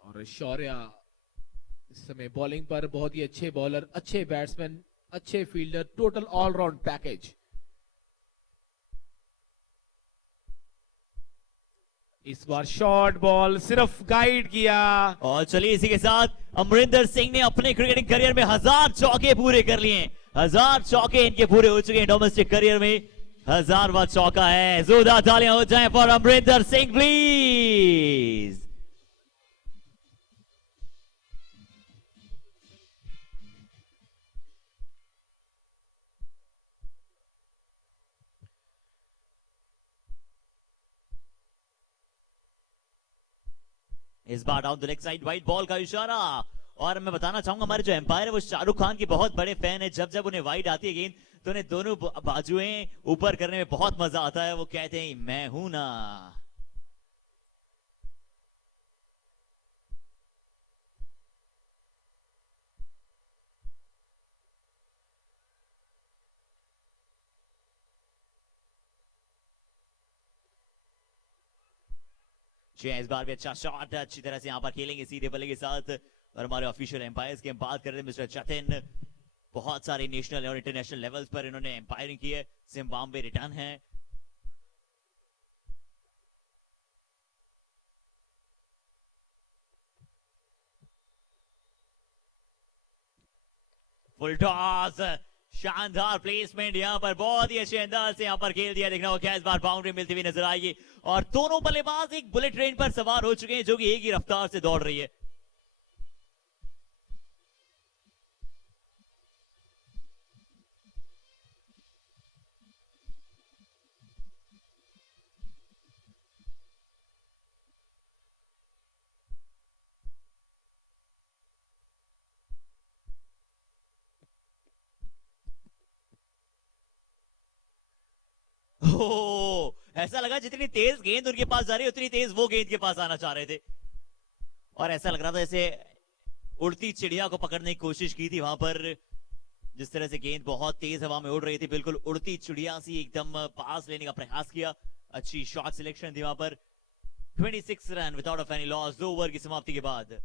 और शौर्या इस समय बॉलिंग पर बहुत ही अच्छे बॉलर, अच्छे बैट्समैन, अच्छे फील्डर, टोटल ऑलराउंड पैकेज। इस बार शॉर्ट बॉल सिर्फ गाइड किया। और चलिए इसी के साथ अमरिंदर सिंह ने अपने क्रिकेटिंग करियर में 1000 चौके पूरे कर लिए हैं। 1000 चौके इनके पूरे हो चुके हैं डोमेस्टिक करियर में। 1000वां चौका है। जोरदार तालियां हो जाएं फॉर अमरिंदर सिंह प्लीज। इस बार down the leg side wide ball का इशारा। और मैं बताना चाहूंगा हमारे जो एम्पायर है वो शाहरुख खान के बहुत बड़े फैन है। जब जब उन्हें वाइड आती है गेंद तो उन्हें दोनों बाजुएं ऊपर करने में बहुत मजा आता है। वो कहते हैं मैं हूं ना। इस बार भी अच्छा शॉट अच्छी तरह से यहां पर खेलेंगे सीधे बल्ले के साथ। और हमारे ऑफिशियल एम्पायर्स की हम बात कर रहे हैं मिस्टर जतिन, बहुत सारे नेशनल और इंटरनेशनल लेवल्स पर इन्होंने एम्पायरिंग की है। जिम्बाब्वे रिटर्न है। फुल टॉस, शानदार प्लेसमेंट यहां पर, बहुत ही अच्छे अंदाज से यहां पर खेल दिया। देखना होगा क्या इस बार बाउंड्री मिलती हुई नजर आएगी। और दोनों बल्लेबाज एक बुलेट ट्रेन पर सवार हो चुके हैं जो कि एक ही रफ्तार से दौड़ रही है। ऐसा लगा जितनी तेज गेंद उनके पास जा रही है उतनी तेज वो गेंद के पास आना चाह रहे थे। और ऐसा लग रहा था जैसे उड़ती चिड़िया को पकड़ने की कोशिश की थी वहां पर। जिस तरह से गेंद बहुत तेज हवा में उड़ रही थी, बिल्कुल उड़ती चिड़िया सी एकदम पास लेने का प्रयास किया। अच्छी शॉट सिलेक्शन थी वहां पर। 26 run without of any loss 2 over की समाप्ति के बाद।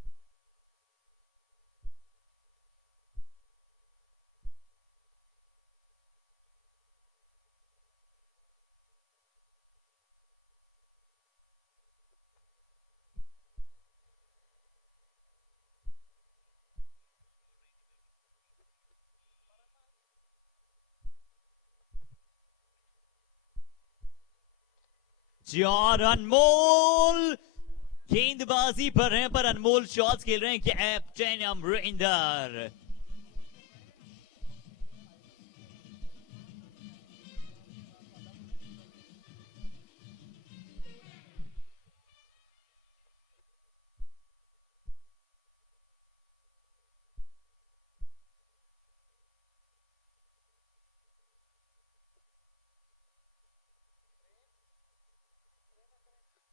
और अनमोल गेंदबाजी पर हैं, पर अनमोल शॉट्स खेल रहे हैं कैप्टन अमरिंदर।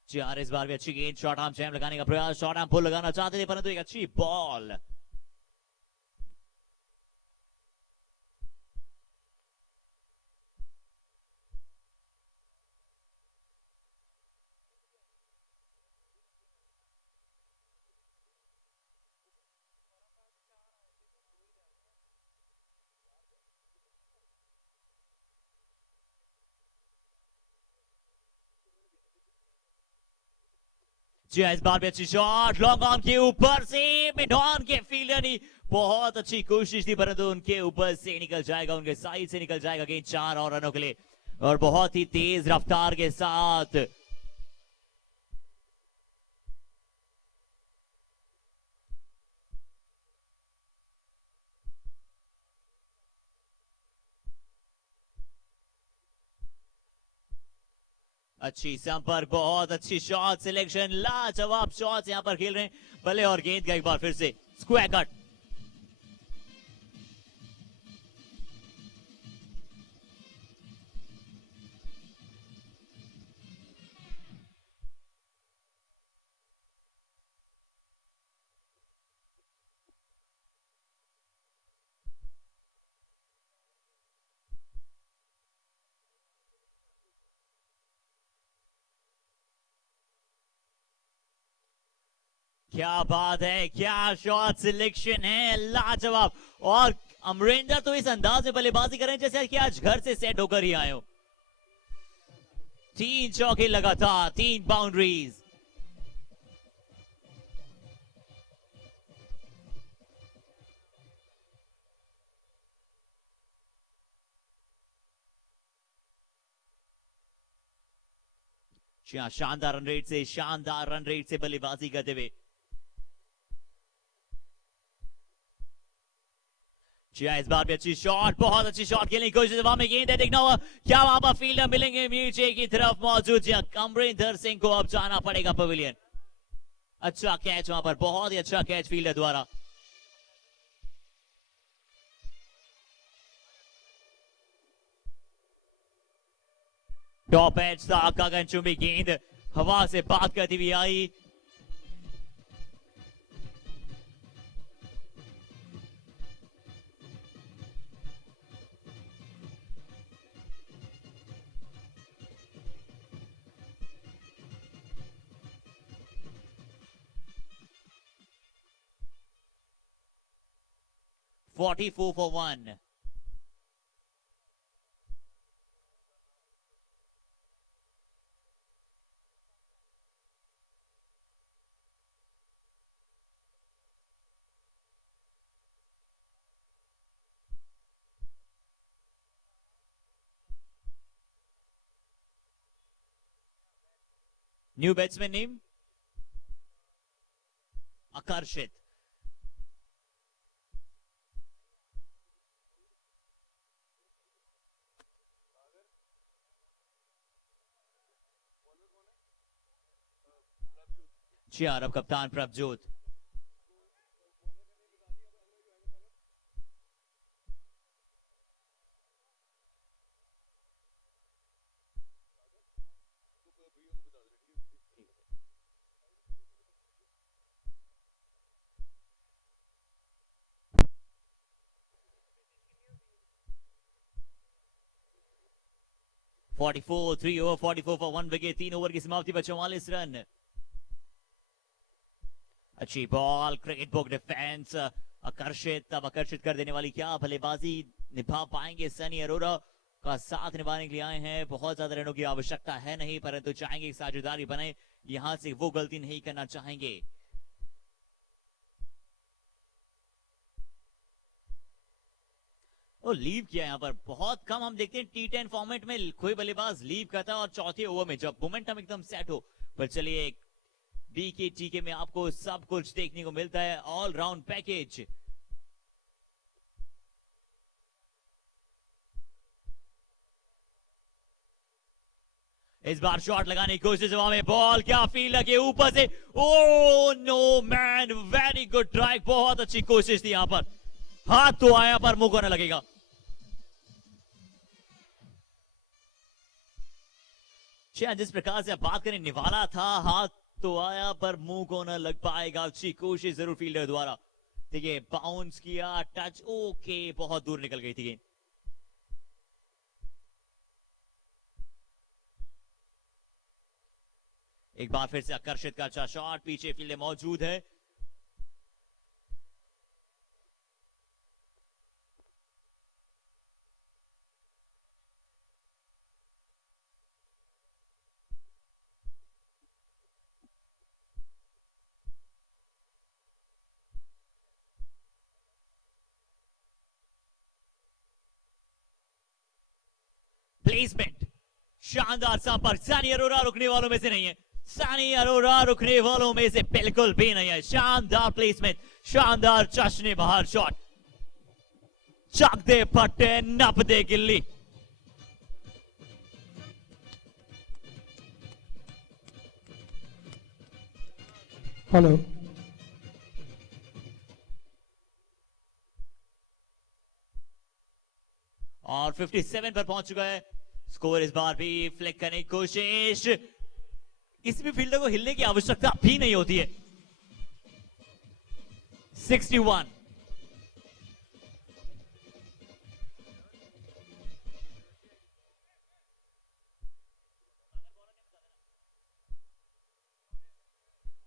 चार इस बार भी अच्छी गेंद, शॉर्ट आर्म जैम लगाने का प्रयास, शॉर्ट आर्म पुल लगाना चाहते थे परंतु एक अच्छी बॉल। जी इस बार भी अच्छी शॉट, लॉन्ग ऑन के ऊपर से मिडॉन के फील्डर ने बहुत अच्छी कोशिश थी परंतु उनके ऊपर से निकल जाएगा, उनके साइड से निकल जाएगा गेंद 4 और रनों के लिए। और बहुत ही तेज रफ्तार के साथ अच्छी संपर्क, बहुत अच्छी शॉट सिलेक्शन, लाजवाब शॉट्स यहां पर खेल रहे हैं बल्ले। और गेंद का एक बार फिर से स्क्वायर कट। क्या बात है, क्या शॉट सिलेक्शन है, लाजवाब। और अमरिंदर तो इस अंदाज में बल्लेबाजी कर रहे हैं जैसे कि आज घर से सेट होकर ही आए हो। 3 चौके लगातार, 3 बाउंड्रीज। शानदार रन रेट से, शानदार रन रेट से बल्लेबाजी करते हुए इस बार भी अच्छी शॉट, बहुत अच्छी शॉट खेलने की कोशिश, वहां में गेंद है, देखना होगा क्या वहां पर फील्डर मिलेंगे नीचे की तरफ मौजूद। अमरिंदर सिंह को अब जाना पड़ेगा पवेलियन। अच्छा कैच वहां पर, बहुत ही अच्छा कैच फील्डर द्वारा। टॉप एज था गगनचुंबी गेंद हवा से बात करती हुई आई। $44 for 1. New batsman name? Akarshit. जी अरब कप्तान Prabhjot. $44, 3 over 44 for 1 wicket. 3 over की समाप्ति पर 44 रन। अच्छी बॉल, क्रिकेट बुक डिफेंस। आकर्षित कर देने वाली क्या बल्लेबाजी निभा पाएंगे सनी अरोरा का साथ निभाने के लिए आए हैं। बहुत ज्यादा रनों की आवश्यकता है नहीं, परंतु चाहेंगे साझेदारी बने, यहां से वो गलती नहीं करना चाहेंगे। और लीव किया यहाँ पर बहुत कम हम देखते हैं T10 फॉर्मेट में कोई बल्लेबाज लीव करता है और चौथे ओवर में जब मोमेंटम एकदम सेट हो। पर चलिए BKTK में आपको सब कुछ देखने को मिलता है, ऑल राउंड पैकेज। इस बार शॉट लगाने की कोशिश में बॉल क्या फील्ड लगे ऊपर से। Oh no man, very good try, बहुत अच्छी कोशिश थी यहां पर। हाथ तो आया पर मुंह को न लगेगा। जिस प्रकार से आप बात करें निवाला था, हाथ तो आया पर मुंह को न लग पाएगा। अच्छी कोशिश जरूर फील्डर द्वारा। देखिए बाउंस किया, टच, ओके, बहुत दूर निकल गई थी गेंद। एक बार फिर से आकर्षित का अच्छा शॉट, पीछे फील्डर मौजूद है। प्लेसमेंट शानदार सा, पर सनी अरोरा रुकने वालों में से नहीं है। सनी अरोरा रुकने वालों में से बिल्कुल भी नहीं है। शानदार प्लेसमेंट, शानदार चश्मे बाहर शॉट, चक दे पट्टे, नप दे गिल्ली। हेलो, और 57 पर पहुंच चुका है स्कोर। इस बार भी फ्लिक करने की कोशिश, किसी भी फील्डर को हिलने की आवश्यकता भी नहीं होती है। 61।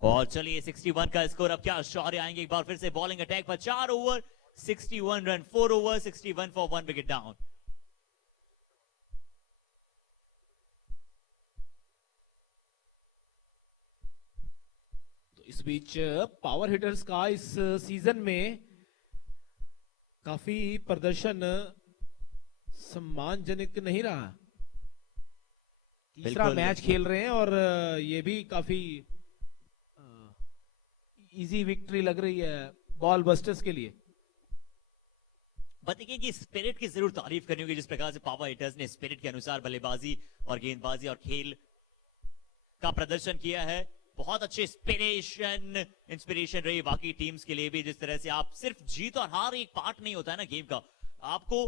और चलिए 61 का स्कोर। अब क्या शौर्य आएंगे एक बार फिर से बॉलिंग अटैक पर। 4 over 61 run, 4 over 61 for 1 wicket down. इस बीच पावर हिटर्स का इस सीजन में काफी प्रदर्शन सम्मानजनक नहीं रहा। तीसरा बिल्कुल। मैच खेल रहे हैं और ये भी काफी इजी विक्ट्री लग रही है बॉल बस्टर्स के लिए। बताइए कि स्पिरिट की जरूर तारीफ करनी होगी, जिस प्रकार से पावर हिटर्स ने स्पिरिट के अनुसार बल्लेबाजी और गेंदबाजी और खेल का प्रदर्शन किया है। बहुत अच्छे इंस्पिरेशन रही बाकी टीम्स के लिए भी। जिस तरह से आप सिर्फ जीत और हार एक पार्ट नहीं होता है ना गेम का, आपको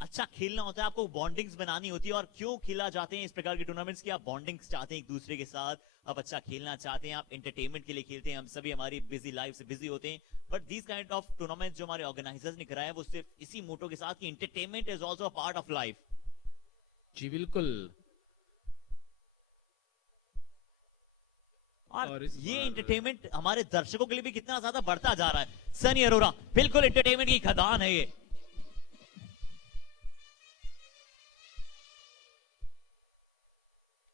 अच्छा खेलना होता है, आपको बॉन्डिंग्स बनानी होती है, और क्यों खेला जाते हैं इस प्रकार के टूर्नामेंट्स की? आप बॉन्डिंग्स चाहते हैं एक दूसरे के साथ, आप अच्छा खेलना चाहते हैं, आप एंटरटेनमेंट के लिए खेलते हैं। हम सभी हमारी बिजी लाइफ से बिजी होते हैं, but this kind of tournament जो हमारे ऑर्गेनाइजर्स ने कराया है वो सिर्फ इसी मोटो के साथ कि entertainment is also a part of life. जी बिल्कुल। और ये एंटरटेनमेंट हमारे दर्शकों के लिए भी कितना ज्यादा बढ़ता जा रहा है। सनी अरोरा बिल्कुल एंटरटेनमेंट की खदान है ये।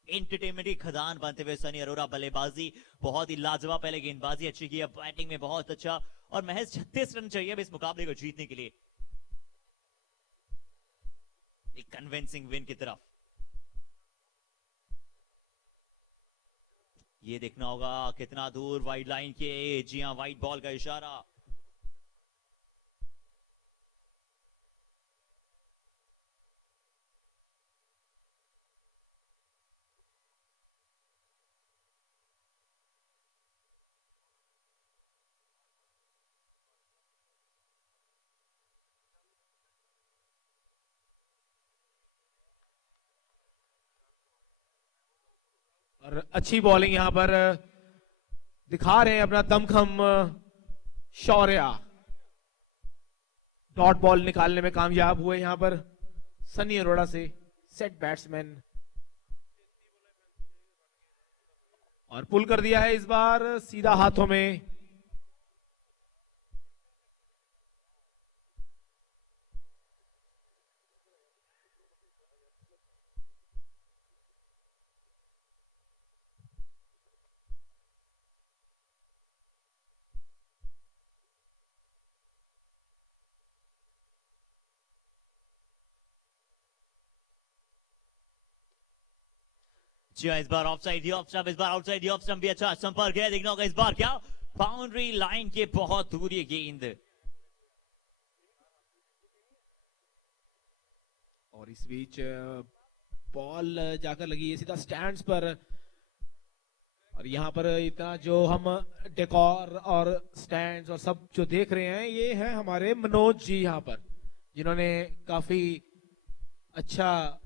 एंटरटेनमेंट की खदान बनते हुए सनी अरोरा, बल्लेबाजी बहुत ही लाजवाब, पहले गेंदबाजी अच्छी की है, बैटिंग में बहुत अच्छा, और महज 36 रन चाहिए अब इस मुकाबले को जीतने के लिए, एक कन्विंसिंग विन की तरफ। ये देखना होगा कितना दूर वाइड लाइन के, जी हां वाइड बॉल का इशारा। और अच्छी बॉलिंग यहां पर दिखा रहे हैं अपना दमखम शौर्य। डॉट बॉल निकालने में कामयाब हुए यहां पर सनी अरोड़ा से, सेट बैट्समैन, और पुल कर दिया है इस बार सीधा हाथों में। जी हाँ, इस बार ऑफ साइड, इस बार आउटसाइड दी ऑफ स्टंप भी अच्छा संपर्क है, देखना होगा इस बार क्या बाउंड्री लाइन के बहुत दूर ये गेंद। और इस बीच बॉल जाकर लगी है सीधा स्टैंड्स पर, और यहाँ पर इतना जो हम डेकोर और स्टैंड्स और सब जो देख रहे हैं, ये है हमारे मनोज जी यहाँ पर, जिन्होंने काफी अच्छा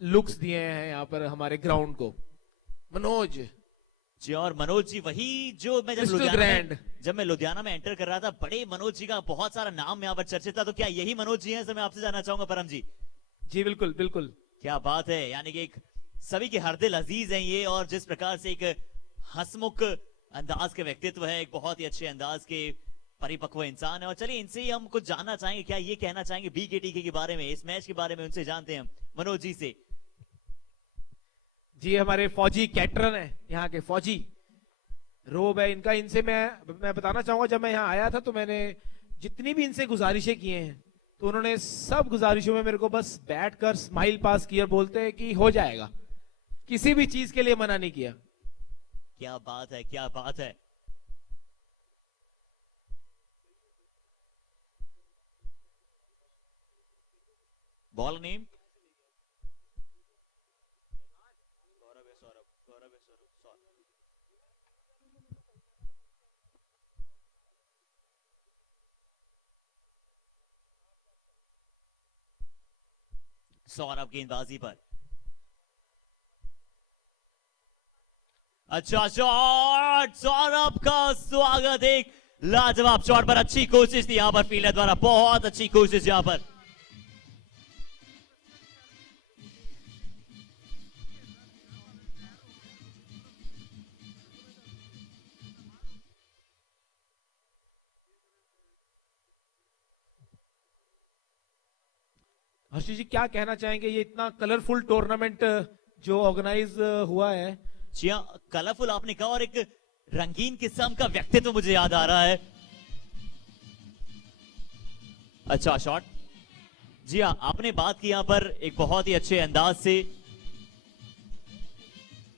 लुक्स दिए हैं यहाँ पर हमारे ग्राउंड को। मनोज जी, और मनोज जी वही जो मैं जब मैं लुधियाना में एंटर कर रहा था, बड़े मनोज जी का बहुत सारा नाम यहाँ पर चर्चित था, तो क्या यही मनोज जी हैं? मैं आपसे जानना चाहूंगा परम जी। जी बिल्कुल बिल्कुल। क्या बात है, यानी कि एक सभी के हर दिल अजीज हैं ये, और जिस प्रकार से एक हंसमुख अंदाज के व्यक्तित्व है, एक बहुत ही अच्छे अंदाज के परिपक्व इंसान है। और चलिए इनसे ही हम कुछ जानना चाहेंगे, क्या ये कहना चाहेंगे बीकेटीके के बारे में, इस मैच के बारे में, उनसे जानते हैं हम मनोज जी से। जी हमारे फौजी कैप्टन है, यहाँ के फौजी रोब है इनका। इनसे मैं बताना चाहूंगा, जब मैं यहाँ आया था तो मैंने जितनी भी इनसे गुजारिशें किए हैं, तो उन्होंने सब गुजारिशों में मेरे को बस बैठकर स्माइल पास किया, बोलते हैं कि हो जाएगा, किसी भी चीज के लिए मना नहीं किया। क्या बात है, क्या बात है। बॉल नेम सौरभ गेंदबाजी पर। अच्छा शॉट, सौरभ का स्वागत, एक लाजवाब शॉट पर, अच्छी कोशिश थी यहां पर फील्डर द्वारा, बहुत अच्छी कोशिश यहां पर। हर्षी जी क्या कहना चाहेंगे, ये इतना कलरफुल टूर्नामेंट जो ऑर्गेनाइज हुआ है? जी हाँ, कलरफुल आपने कहा, और एक रंगीन किस्म का व्यक्तित्व मुझे याद आ रहा है। अच्छा शॉट, जी हाँ, आपने बात की यहां पर एक बहुत ही अच्छे अंदाज से।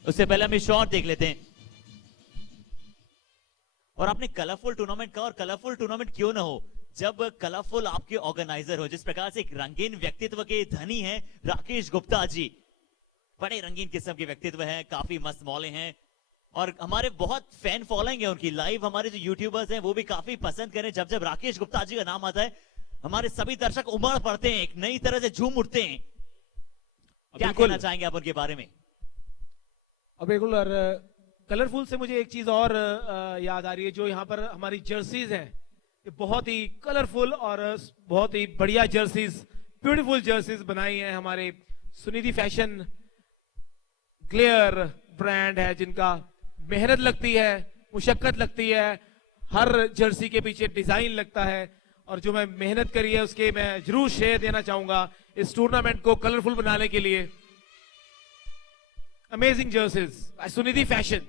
उससे पहले हम शॉट देख लेते हैं। और आपने कलरफुल टूर्नामेंट कहा, और कलरफुल टूर्नामेंट क्यों ना हो जब कलरफुल आपके ऑर्गेनाइजर हो। जिस प्रकार से एक रंगीन व्यक्तित्व के धनी हैं राकेश गुप्ता जी, बड़े रंगीन किस्म के व्यक्तित्व हैं, काफी मस्त मौले हैं, और हमारे बहुत फैन फॉलोइंग है उनकी। लाइव हमारे जो यूट्यूबर्स हैं वो भी काफी पसंद करें जब जब राकेश गुप्ता जी का नाम आता है। हमारे सभी दर्शक उमड़ पड़ते हैं, एक नई तरह से झूम उठते हैं। क्या बिल्कुल। कहना चाहेंगे आप उनके बारे में? अब बिल्कुल। और कलरफुल से मुझे एक चीज और याद आ रही है, जो यहाँ पर हमारी जर्सीज हैं, ये बहुत ही कलरफुल और बहुत ही बढ़िया जर्सीज, ब्यूटीफुल जर्सीज बनाई हैं। हमारे सुनिधि फैशन ग्लेयर ब्रांड है, जिनका मेहनत लगती है, मुशक्कत लगती है, हर जर्सी के पीछे डिजाइन लगता है, और जो मैं मेहनत करी है उसके मैं जरूर श्रेय देना चाहूंगा इस टूर्नामेंट को कलरफुल बनाने के लिए। Amazing jerseys by Sunidhi fashion.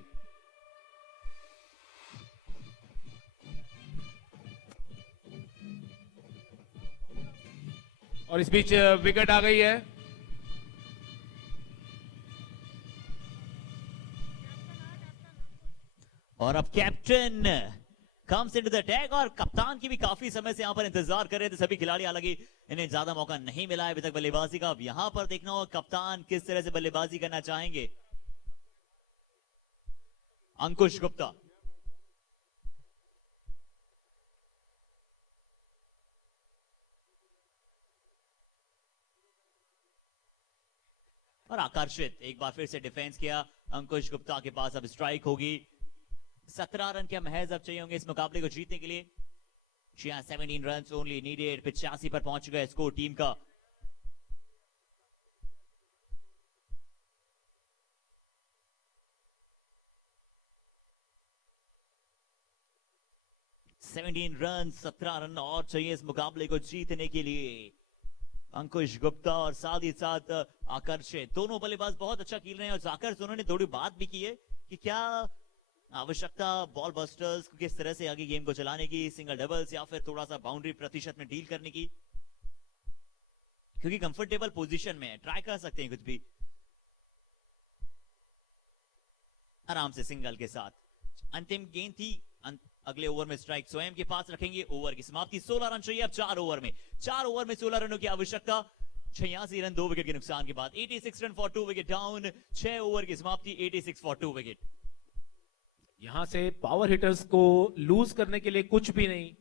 और इस बीच विकेट आ गई है। और अब captain comes into the attack, और कप्तान की भी काफी समय से यहां पर इंतजार कर रहे थे सभी खिलाड़ी, हालांकि इन्हें ज्यादा मौका नहीं मिला है अभी तक बल्लेबाजी का। अब यहां पर देखना होगा कप्तान किस तरह से बल्लेबाजी करना चाहेंगे। अंकुश गुप्ता, और आकर्षित एक बार फिर से डिफेंस किया अंकुश गुप्ता के पास। अब स्ट्राइक होगी। 17 रन क्या महज अब चाहिए होंगे इस मुकाबले को जीतने के लिए। 17 रन ओनली नीडेड। 85 पर पहुंच चुका है स्कोर टीम का। रन 17 रन और चाहिए इस मुकाबले को जीतने के लिए। अंकुश गुप्ता और साथ ही साथ आकर्षित, दोनों बल्लेबाज बहुत अच्छा खेल रहे हैं। और जाकर दोनों ने थोड़ी बात भी की है कि क्या आवश्यकता बॉल बस्टर्स को किस तरह से आगे गेम को चलाने की, सिंगल डबल्स या फिर थोड़ा सा बाउंड्री प्रतिशत में डील करने की, क्योंकि कंफर्टेबल पोजीशन में ट्राई कर सकते हैं कुछ भी आराम से सिंगल के साथ। अंतिम गेंद थी, अगले ओवर में स्ट्राइक स्वयं के पास रखेंगे। ओवर की समाप्ति 16 रन चाहिए अब 4 ओवर में। 4 ओवर में 16 रनों की आवश्यकता। 86 रन 2 विकेट के नुकसान के बाद। 86 run for 2 wicket down. 6 over की समाप्ति 86 फॉर 2 विकेट। यहां से पावर हिटर्स को लूज करने के लिए कुछ भी नहीं,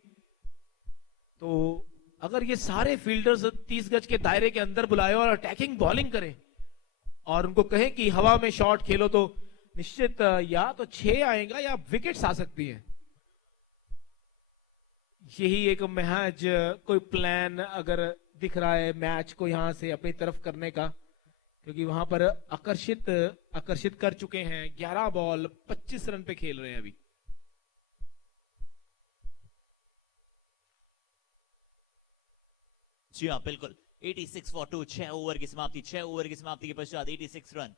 तो अगर ये सारे फील्डर्स 30 गज के दायरे के अंदर बुलाए और अटैकिंग बॉलिंग करें और उनको कहें कि हवा में शॉट खेलो, तो निश्चित या तो 6 आएगा या विकेट्स आ सकती हैं। यही एक महज कोई प्लान अगर दिख रहा है मैच को यहां से अपनी तरफ करने का, क्योंकि वहां पर आकर्षित कर चुके हैं। 11 बॉल 25 रन पे खेल रहे हैं अभी। जी हाँ बिल्कुल। 86 फॉर 2। 6 ओवर की समाप्ति। 6 ओवर की समाप्ति के पश्चात 86 रन।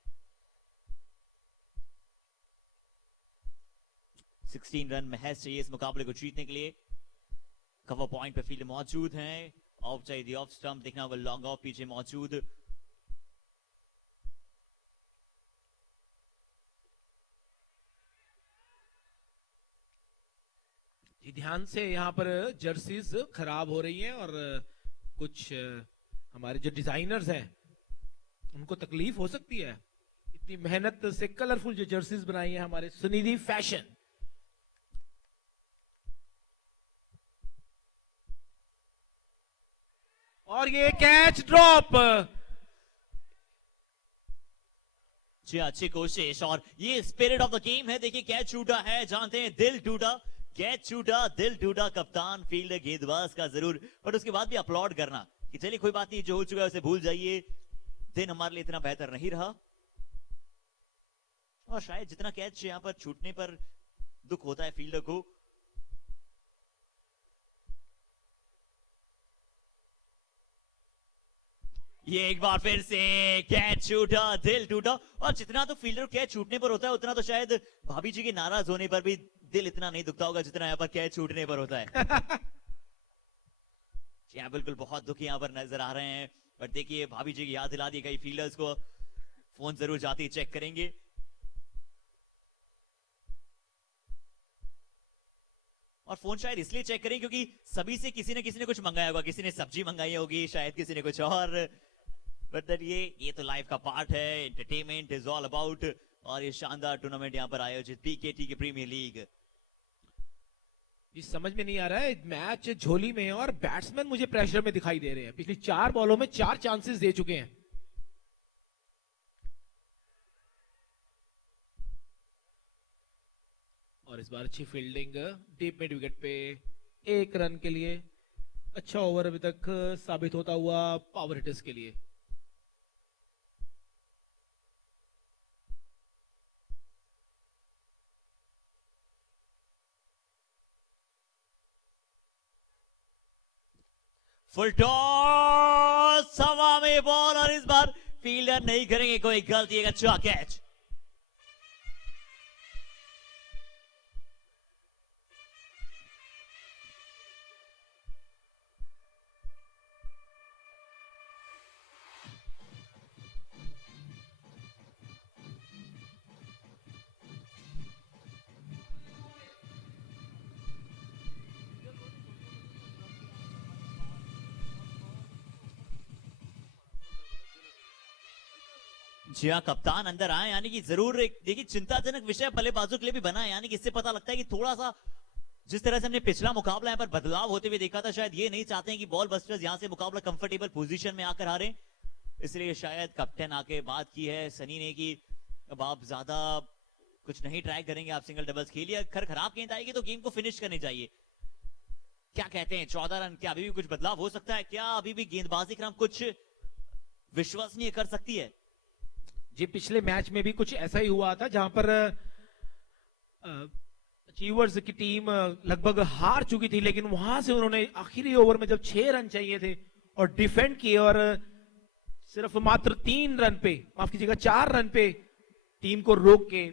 16 रन महज चाहिए इस मुकाबले को जीतने के लिए। कवर पॉइंट पे फील्ड मौजूद हैं। ऑफ चाहिए, ऑफ स्टंप देखना होगा, लॉन्ग ऑफ पीछे मौजूद। ध्यान से यहाँ पर जर्सीज खराब हो रही हैं और कुछ हमारे जो डिजाइनर्स हैं उनको तकलीफ हो सकती है। इतनी मेहनत से कलरफुल जो जर्सीज बनाई है हमारे सुनिधि फैशन। और ये कैच ड्रॉप। जी अच्छी कोशिश, और ये स्पिरिट ऑफ द गेम है। देखिए कैच छूटा है, जानते हैं दिल टूटा, कैच छूटा दिल टूटा। कप्तान फील्डर गेंदबाज का जरूर, बट उसके बाद भी अपलॉड करना कि चलिए कोई बात नहीं, जो हो चुका है उसे भूल जाइए, दिन हमारे लिए इतना बेहतर नहीं रहा। और शायद जितना कैच यहां पर छूटने पर दुख होता है फील्डर को, ये एक बार फिर से कैच छूटा दिल टूटा। और जितना तो फील्डर कैच छूटने पर होता है उतना तो शायद भाभी जी के नाराज होने पर भी दिल इतना नहीं दुखता होगा जितना यहाँ पर कैच छूटने पर होता है। जी बिल्कुल, बहुत दुखी यहाँ पर नजर आ रहे हैं। बट देखिए भाभी जी की याद दिला दी, कई फील्डर्स को फोन जरूर जाते ही चेक करेंगे। और फोन शायद इसलिए चेक करें क्योंकि सभी से किसी ने कुछ मंगाया होगा, किसी ने सब्जी मंगाई होगी, शायद किसी ने कुछ और। बट दैट ये तो लाइफ का पार्ट है, एंटरटेनमेंट इज ऑल अबाउट। और ये शानदार टूर्नामेंट यहाँ पर आयोजित पीकेटी की प्रीमियर लीग। ये समझ में नहीं आ रहा है, मैच झोली में है और बैट्समैन मुझे प्रेशर में दिखाई दे रहे हैं। पिछली 4 बॉलों में 4 चांसेस दे चुके हैं। और इस बार अच्छी फील्डिंग डीप मिड विकेट पे 1 रन के लिए। अच्छा ओवर अभी तक साबित होता हुआ पावर हिटर्स के लिए। फुल टॉस, हवा में बॉल और इस बार फील्डर नहीं करेंगे कोई गलती, एक अच्छा कैच। जी हाँ, कप्तान अंदर आए, यानी कि जरूर एक देखिए चिंताजनक विषय बल्लेबाजों के लिए भी बना है, यानी कि इससे पता लगता है कि थोड़ा सा जिस तरह से हमने पिछला मुकाबला यहाँ पर बदलाव होते हुए देखा था, शायद ये नहीं चाहते हैं कि बॉल बस्टर्स यहाँ से मुकाबला कंफर्टेबल पोजीशन में आकर हारे, इसलिए शायद कैप्टन आके बात की है सनी ने कि अब आप ज्यादा कुछ नहीं ट्राई करेंगे, आप सिंगल डबल्स खेलिए, खराब गेंद आएगी तो गेम को फिनिश करनी चाहिए। क्या कहते हैं, 14 रन, क्या अभी भी कुछ बदलाव हो सकता है? क्या अभी भी गेंदबाजी क्रम कुछ विश्वसनीय कर सकती है? जी पिछले मैच में भी कुछ ऐसा ही हुआ था, जहां पर अचीवर्स की टीम लगभग हार चुकी थी, लेकिन वहां से उन्होंने आखिरी ओवर में जब 6 रन चाहिए थे और डिफेंड किए और सिर्फ मात्र 3 रन पे, माफ कीजिएगा 4 रन पे टीम को रोक के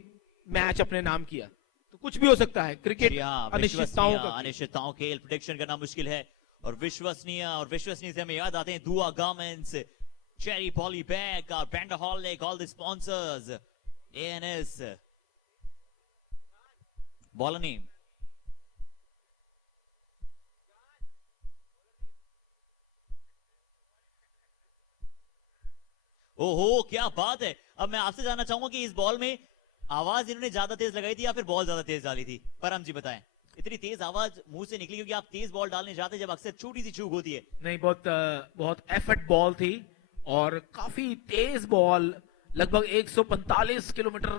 मैच अपने नाम किया। तो कुछ भी हो सकता है, क्रिकेट अनिश्चितताओं के प्रेडिक्शन करना मुश्किल है, और विश्वसनीय से हमें याद आते हैं दुआ garments, Cherry Polybag, our Bandaholic, all the sponsors, ANS. Bowler name. ओहो क्या बात है। अब मैं आपसे जानना चाहूंगा कि इस बॉल में आवाज इन्होंने ज्यादा तेज लगाई थी या फिर बॉल ज्यादा तेज डाली थी? परम जी बताएं, इतनी तेज आवाज मुंह से निकली क्योंकि आप तेज बॉल डालने जाते जब अक्सर छोटी सी चूक होती है। नहीं, बहुत एफर्ट बॉल थी और काफी तेज बॉल, लगभग 145 किलोमीटर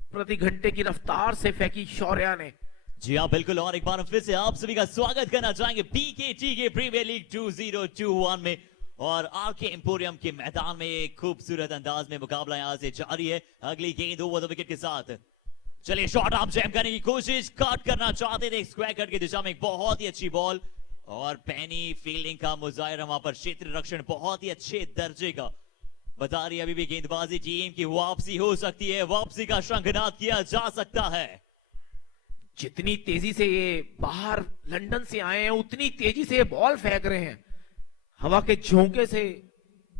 प्रति घंटे की रफ्तार से फेंकी शौर्या ने। जी हाँ बिल्कुल, और एक बार हम फिर से आप सभी का स्वागत करना चाहेंगे पीकेटी के प्रीमियर लीग 2021 में, और आरके एम्पोरियम के मैदान में एक खूबसूरत अंदाज में मुकाबला यहां से जारी है। अगली गेंद ओवर द विकेट के साथ, चलिए शॉट आप जैम करने की कोशिश, कट करना चाहते थे स्क्वायर कट की दिशा में, एक बहुत ही अच्छी बॉल और पैनी फील्डिंग का मुजाहिरा, वहां पर क्षेत्र रक्षण बहुत ही अच्छे दर्जे का। बता रही अभी भी गेंदबाजी टीम की वापसी हो सकती है, वापसी का शंखनाद किया जा सकता है। जितनी तेजी से ये बाहर लंदन से आए हैं उतनी तेजी से ये बॉल फेंक रहे हैं, हवा के झोंके से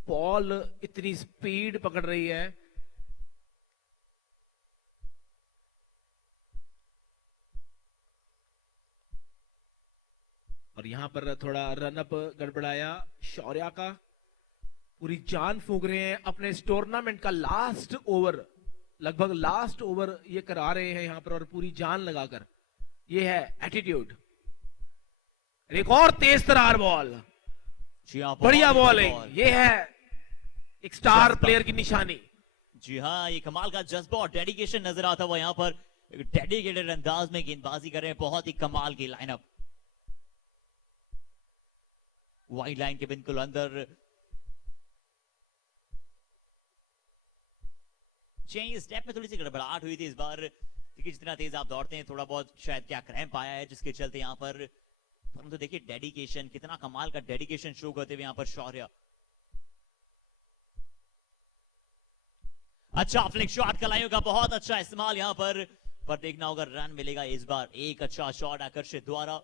बॉल इतनी स्पीड पकड़ रही है। और यहां पर थोड़ा रनअप गड़बड़ाया शौर्या का, पूरी जान फूंक रहे हैं अपने इस टूर्नामेंट का लास्ट ओवर, लगभग लास्ट ओवर ये करा रहे हैं यहां पर, और पूरी जान लगाकर। ये है एटीट्यूड। एक और तेज तरार बॉल, बढ़िया बॉल है, ये है एक स्टार प्लेयर की निशानी। जी हाँ, ये कमाल का जज्बा और डेडिकेशन नजर आता हुआ यहाँ पर, डेडिकेटेड अंदाज में गेंदबाजी कर रहे हैं, बहुत ही कमाल की लाइनअप। वाइड लाइन के बिल्कुल अंदर स्टेप में थोड़ी सी गड़बड़ाहट हुई थी इस बार, क्योंकि जितना तेज आप दौड़ते हैं थोड़ा बहुत शायद क्या क्रैम्प आया है जिसके चलते यहाँ पर, परंतु देखिए डेडिकेशन, कितना कमाल का डेडिकेशन शो करते हुए यहाँ पर शौर्य। अच्छा फ्लिक शॉट, कलाइयों का बहुत अच्छा इस्तेमाल यहाँ पर देखना होगा रन मिलेगा इस बार। एक अच्छा शॉट आकर्षित द्वारा,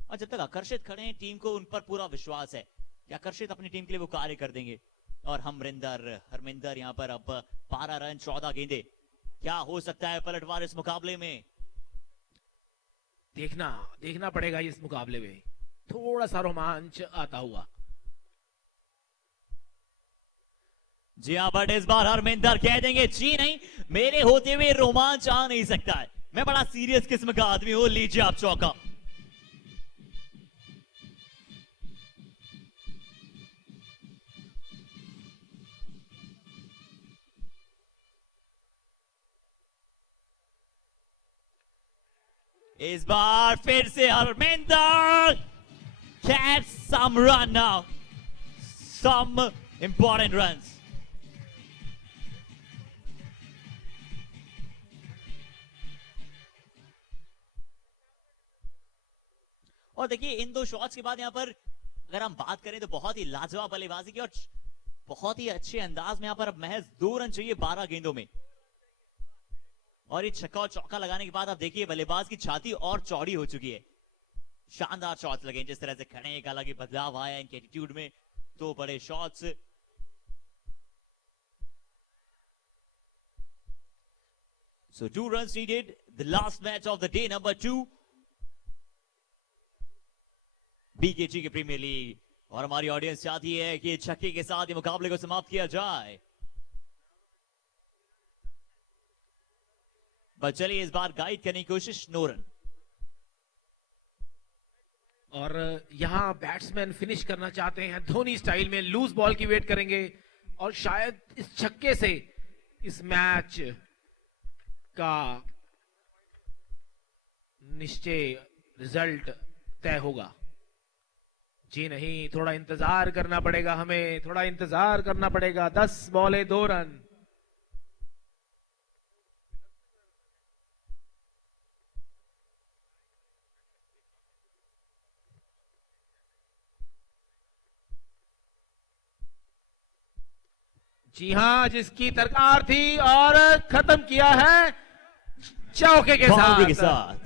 और जब तक आकर्षित खड़े हैं टीम को उन पर पूरा विश्वास है कि आकर्षित अपनी टीम के लिए वो कार्य कर देंगे। और हरमिंदर यहाँ पर अब 12 रन 14 गेंदे, क्या हो सकता है पलटवार इस मुकाबले में? देखना पड़ेगा इस मुकाबले में, थोड़ा सा रोमांच आता हुआ। जी हाँ, बट इस बार हरमिंदर कह देंगे जी नहीं, मेरे होते हुए रोमांच आ नहीं सकता है, मैं बड़ा सीरियस किस्म का आदमी हूं, लीजिए आप चौका। इस बार फिर से Harminder gets some run now, some important runs. और देखिए इन दो शॉट्स के बाद यहां पर अगर हम बात करें तो बहुत ही लाजवाब बल्लेबाजी की और बहुत ही अच्छे अंदाज में यहां पर अब महज 2 रन चाहिए 12 गेंदों में। और ये छक्का और चौका लगाने के बाद आप देखिए बल्लेबाज की छाती और चौड़ी हो चुकी है। शानदार शॉट्स लगे जिस तरह से खड़े, एक अलग ही बदलाव आया इनके एटीट्यूड में। 2 बड़े shots. So 2 runs needed, the last match of the day, number 2, बीकेजी की प्रीमियर लीग। और हमारी ऑडियंस चाहती है कि छक्के के साथ ये मुकाबले को समाप्त किया जाए। बस चलिए इस बार गाइड करने की कोशिश, नो रन। और यहां बैट्समैन फिनिश करना चाहते हैं धोनी स्टाइल में, लूज बॉल की वेट करेंगे और शायद इस छक्के से इस मैच का निश्चय रिजल्ट तय होगा। जी नहीं, थोड़ा इंतजार करना पड़ेगा हमें, थोड़ा इंतजार करना पड़ेगा। 10 बॉले 2 रन। जी हां, जिसकी दरकार थी और खत्म किया है चौके के बाउंड्री के साथ। साथ